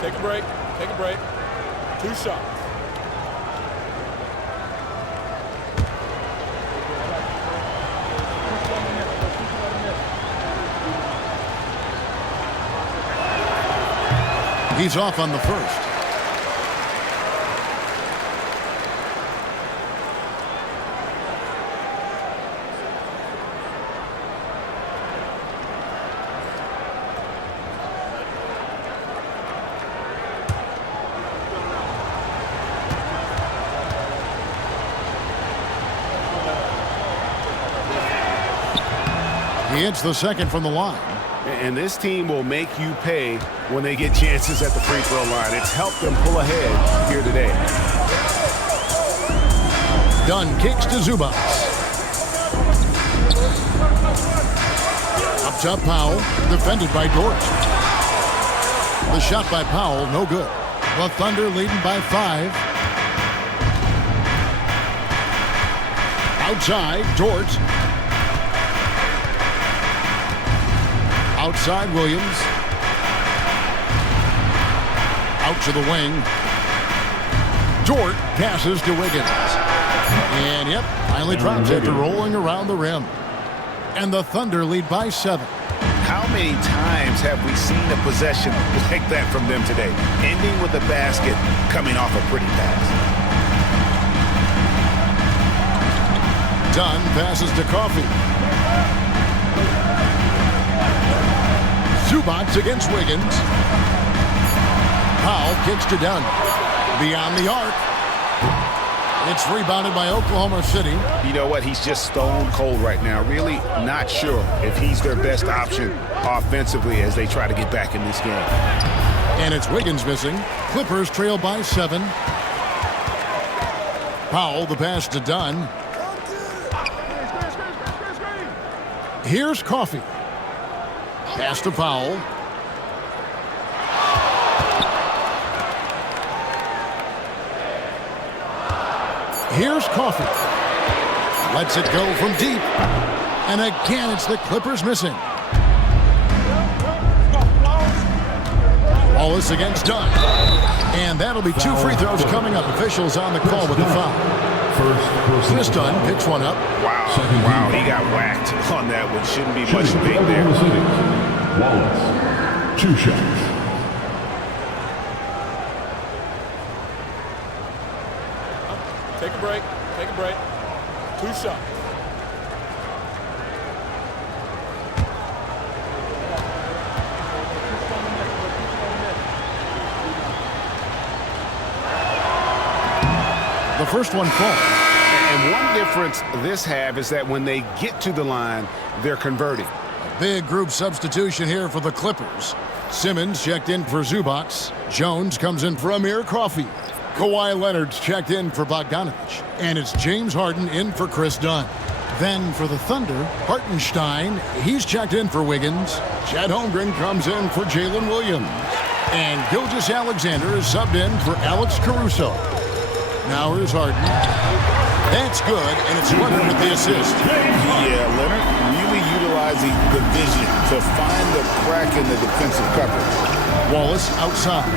Take a break. Take a break. 2 shots. He's off on the first. He hits the second from the line. And this team will make you pay when they get chances at the free throw line. It's helped them pull ahead here today. Dunn kicks to Zubac. Up top, Powell, defended by Dort. The shot by Powell, no good. The Thunder leading by 5. Outside, Dort. Outside, Williams. Out to the wing. Dort passes to Wiggins. And, yep, finally drops after rolling around the rim. And the Thunder lead by 7. How many times have we seen a possession like that from them today? Ending with a basket, coming off a pretty pass. Dunn passes to Coffey. Zubac against Wiggins. Powell kicks to Dunn. Beyond the arc. It's rebounded by Oklahoma City. You know what? He's just stone cold right now. Really not sure if he's their best option offensively as they try to get back in this game. And it's Wiggins missing. Clippers trail by 7. Powell, the pass to Dunn. Here's Coffey. Pass to Powell. Here's Coffey. Lets it go from deep. And again, it's the Clippers missing. Wallace against Dunn. And that'll be 2 free throws coming up. Officials on the call with the foul. Chris Dunn picks one up. Wow, he got whacked on that one. Shouldn't be much big there. Wallace, 2 shots. Take a break. Take a break. 2 shots. The first one falls. And one difference this half is that when they get to the line, they're converting. Big group substitution here for the Clippers. Simmons checked in for Zubac. Jones comes in for Amir Coffey. Kawhi Leonard's checked in for Bogdanovich. And it's James Harden in for Chris Dunn. Then for the Thunder, Hartenstein, he's checked in for Wiggins. Chad Holmgren comes in for Jalen Williams. And Gilgeous-Alexander is subbed in for Alex Caruso. Now here's Harden. That's good, and it's Leonard with the assist. Yeah, Leonard really utilizing the vision to find the crack in the defensive coverage. Wallace outside.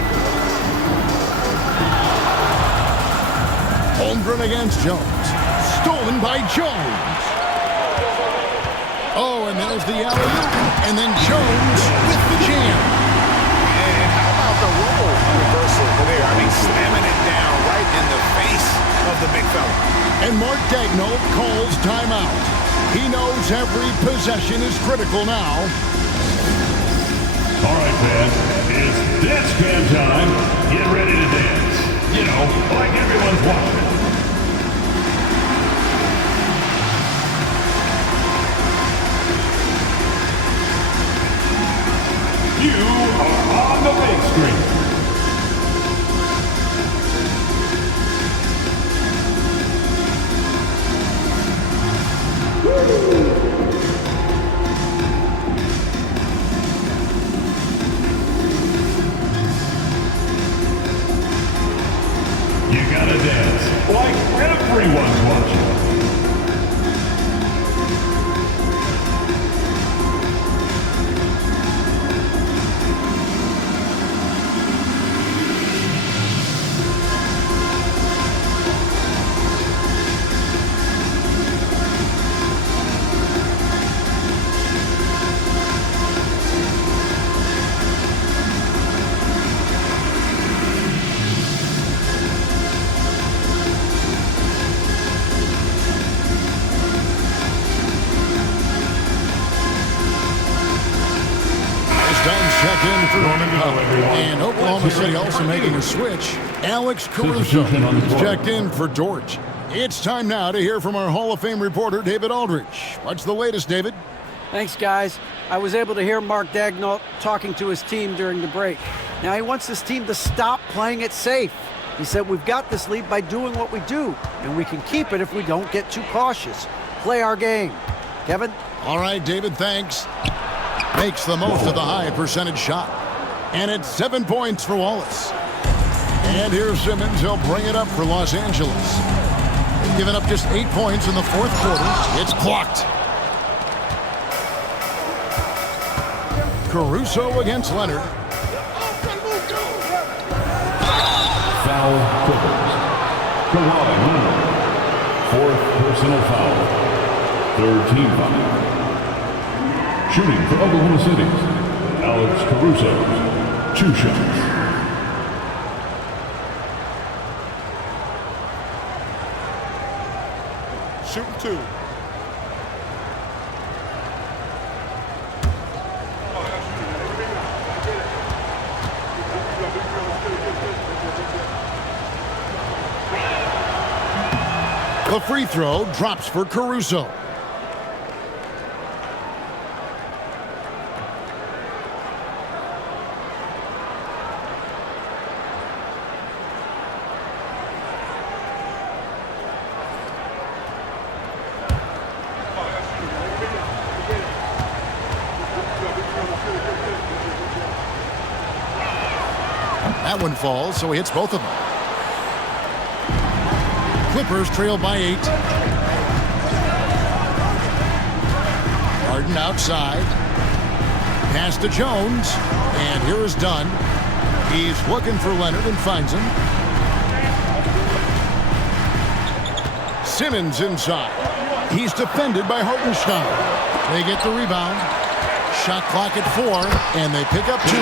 Holmgren against Jones. Stolen by Jones. Oh, and there's the alley-oop. And then Jones with the jam. And how about the roll reversal there? I mean, slamming it down right in the face of the big fella. And Mark Daigneault calls timeout. He knows every possession is critical now. All right, fans, it's dance cam time. Get ready to dance. You know, like everyone's watching. You are on the big screen. You gotta dance like everyone's watching. And Oklahoma City also making a switch. Alex Caruso is checked in for George. It's time now to hear from our Hall of Fame reporter, David Aldridge. What's the latest, David? Thanks, guys. I was able to hear Mark Daigneault talking to his team during the break. Now he wants his team to stop playing it safe. He said, we've got this lead by doing what we do, and we can keep it if we don't get too cautious. Play our game. Kevin? All right, David, thanks. Makes the most of the high percentage shot. And it's 7 points for Wallace. And here's Simmons. He'll bring it up for Los Angeles. They've given up just 8 points in the fourth quarter. It's clocked. Caruso against Leonard. Foul Clippers. Kawhi Leonard. Fourth personal foul. Third team foul. Shooting for Oklahoma City, Alex Caruso. 2 shots. Shooting 2. The free throw drops for Caruso. That one falls, so he hits both of them. Clippers trail by 8. Harden outside. Pass to Jones. And here is Dunn. He's looking for Leonard and finds him. Simmons inside. He's defended by Hartenstein. They get the rebound. Shot clock at 4, and they pick up 2.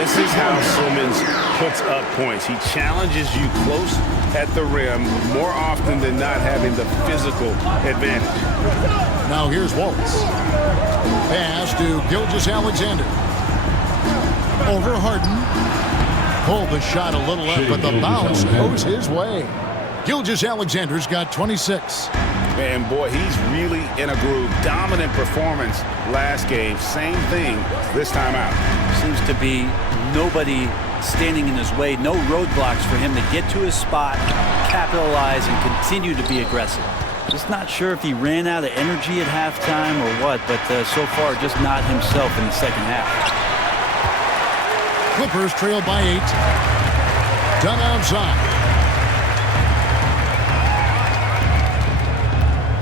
This is how Simmons puts up points. He challenges you close at the rim more often than not, having the physical advantage. Now here's Waltz. Pass to Gilgeous-Alexander. Over Harden. Pulled the shot a little left, but the bounce goes his way. Gilgeous-Alexander's got 26. Man, boy, he's really in a groove. Dominant performance last game. Same thing this time out. Seems to be nobody standing in his way. No roadblocks for him to get to his spot, capitalize, and continue to be aggressive. Just not sure if he ran out of energy at halftime or what, but so far just not himself in the second half. Clippers trail by 8. Dunn outside.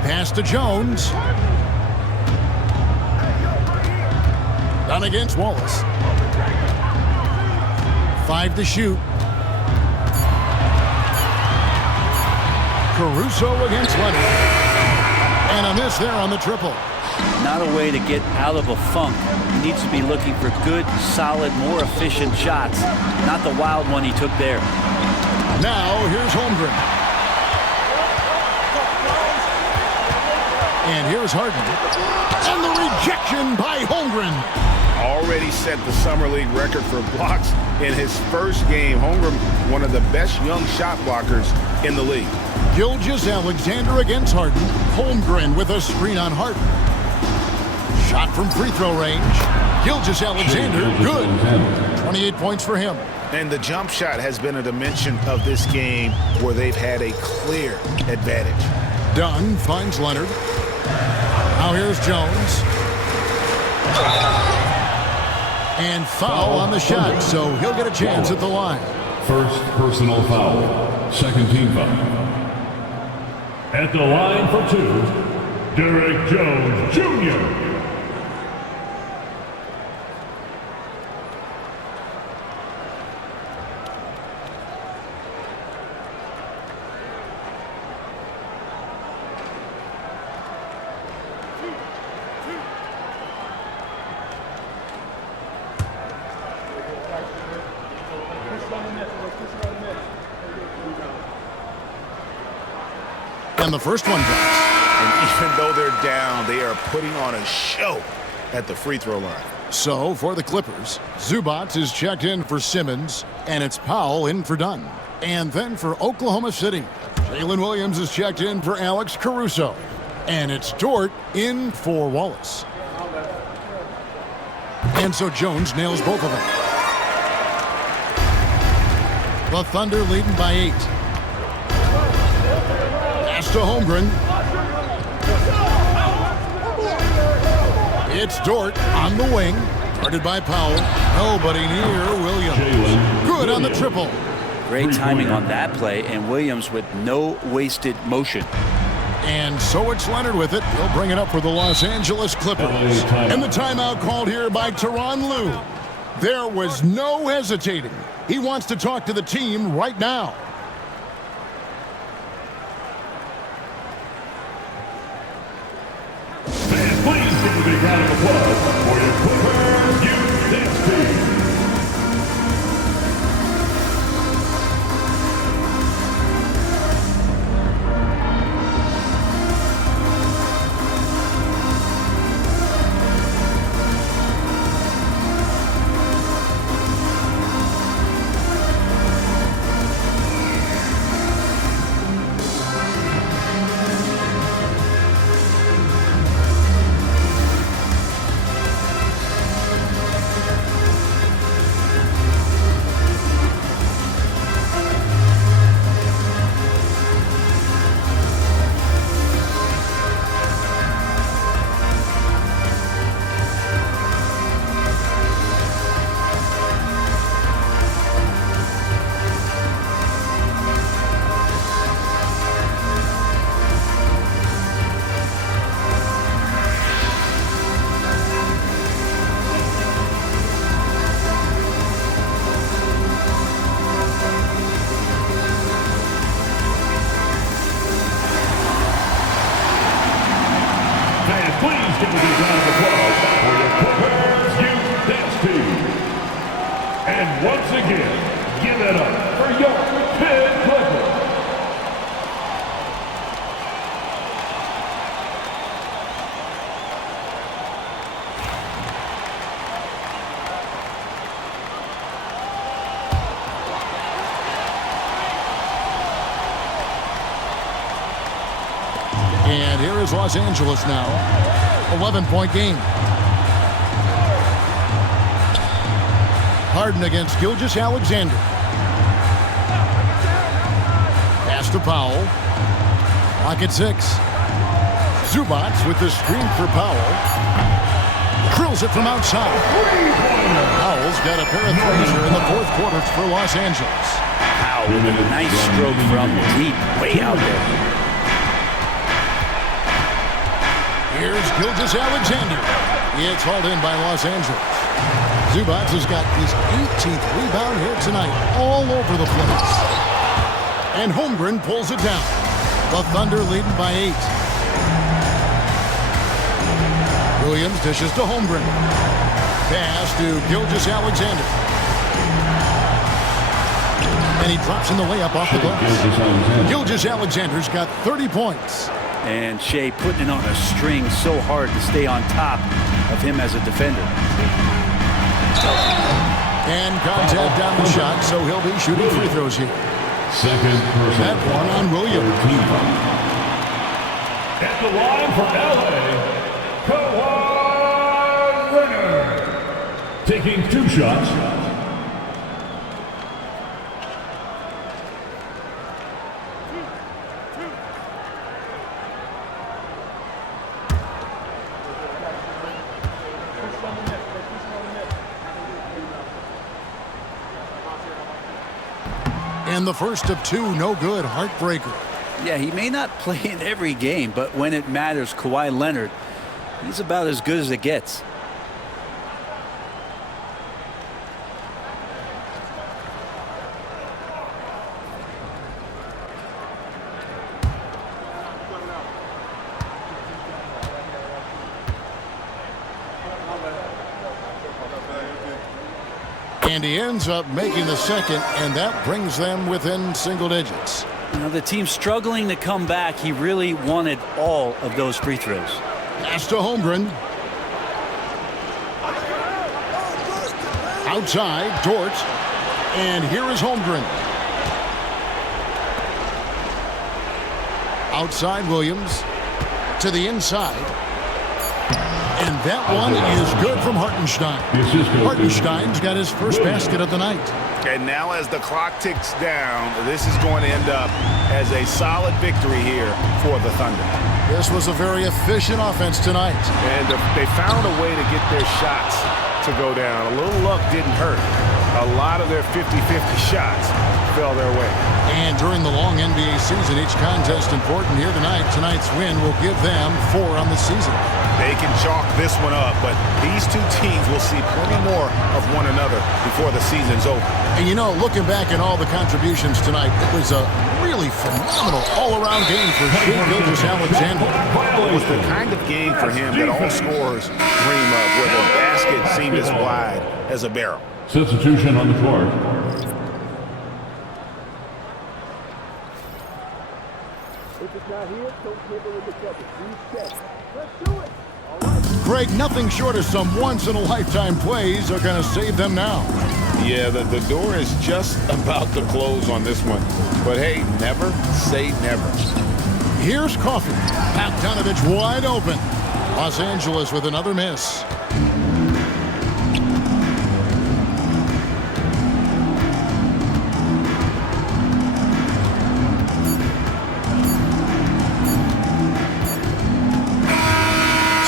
Pass to Jones. Dunn against Wallace. 5 to shoot. Caruso against Leonard. And a miss there on the triple. Not a way to get out of a funk. He needs to be looking for good, solid, more efficient shots. Not the wild one he took there. Now here's Holmgren. And here's Harden. And the rejection by Holmgren. Already set the Summer League record for blocks in his first game. Holmgren, one of the best young shot blockers in the league. Gilgeous-Alexander against Harden. Holmgren with a screen on Harden. Shot from free throw range. Gilgeous-Alexander, good. 28 points for him. And the jump shot has been a dimension of this game where they've had a clear advantage. Dunn finds Leonard. Now here's Jones. And foul on the shot, so he'll get a chance at the line. First personal foul. Second team foul. At the line for 2, Derek Jones Jr. And the first one drops. And even though they're down, they are putting on a show at the free throw line. So for the Clippers, Zubac is checked in for Simmons, and it's Powell in for Dunn. And then for Oklahoma City, Jalen Williams is checked in for Alex Caruso, and it's Dort in for Wallace. And so Jones nails both of them. The Thunder leading by 8. Pass to Holmgren. It's Dort on the wing, guarded by Powell. Nobody near Williams. Good on the triple. Great timing on that play, and Williams with no wasted motion. And so it's Leonard with it. He'll bring it up for the Los Angeles Clippers. And the timeout called here by Tyronn Lue. There was no hesitating. He wants to talk to the team right now. And please give a big round of applause for your Clippers youth dance team. And once again, give it up for your Pitt Clippers. And here is Los Angeles now. 11-point game. Harden against Gilgeous-Alexander. Pass to Powell. Clock at 6. Zubac with the screen for Powell. Drills it from outside. Powell's got a pair of threes here in the fourth quarter for Los Angeles. Powell with a nice stroke from deep, way out there. Here's Gilgeous-Alexander. It's hauled in by Los Angeles. Zubac has got his 18th rebound here tonight, all over the place. And Holmgren pulls it down. The Thunder leading by 8. Williams dishes to Holmgren. Pass to Gilgeous-Alexander. And he drops in the layup off the glass. Gilgeous-Alexander's got 30 points. And Shea putting it on a string so hard to stay on top of him as a defender. And contact on the shot, so he'll be shooting free throws here. Second person. That one on Williams. At the line for LA, Kawhi Leonard. Taking 2 shots. And the first of 2, no good, heartbreaker. Yeah, he may not play in every game, but when it matters, Kawhi Leonard, he's about as good as it gets. And he ends up making the second, and that brings them within single digits. You know, the team's struggling to come back. He really wanted all of those free throws. Pass to Holmgren. Outside, Dort. And here is Holmgren. Outside, Williams. To the inside. And that one is good from Hartenstein. Hartenstein's got his first basket of the night. And now as the clock ticks down, this is going to end up as a solid victory here for the Thunder. This was a very efficient offense tonight. And they found a way to get their shots to go down. A little luck didn't hurt. A lot of their 50-50 shots fell their way. And during the long NBA season, each contest important here tonight. Tonight's win will give them 4 on the season. They can chalk this one up, but these two teams will see plenty more of one another before the season's over. And you know, looking back at all the contributions tonight, it was a really phenomenal all-around game for Shai Gilgeous-Alexander. It was the kind of game for him that all scorers dream of, where the basket seemed as wide as a barrel. Substitution on the court. If it's not here, don't give it with the cover. Reset. Let's do it. All right. Greg, nothing short of some once-in-a-lifetime plays are going to save them now. Yeah, the door is just about to close on this one. But hey, never say never. Here's Coffey. Bogdanovich wide open. Los Angeles with another miss.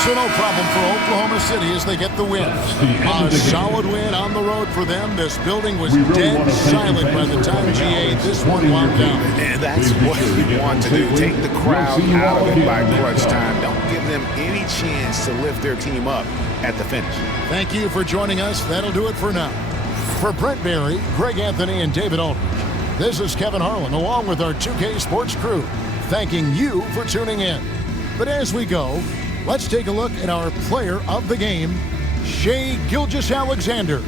So no problem for Oklahoma City as they get the win. A solid win on the road for them. This building was dead silent by the time GA this one wound down. And that's what we want to do. Take the crowd out of it by crunch time. Don't give them any chance to lift their team up at the finish. Thank you for joining us. That'll do it for now. For Brent Barry, Greg Anthony, and David Aldridge, this is Kevin Harlan along with our 2K Sports crew, thanking you for tuning in. But as we go, let's take a look at our player of the game, Shai Gilgeous-Alexander.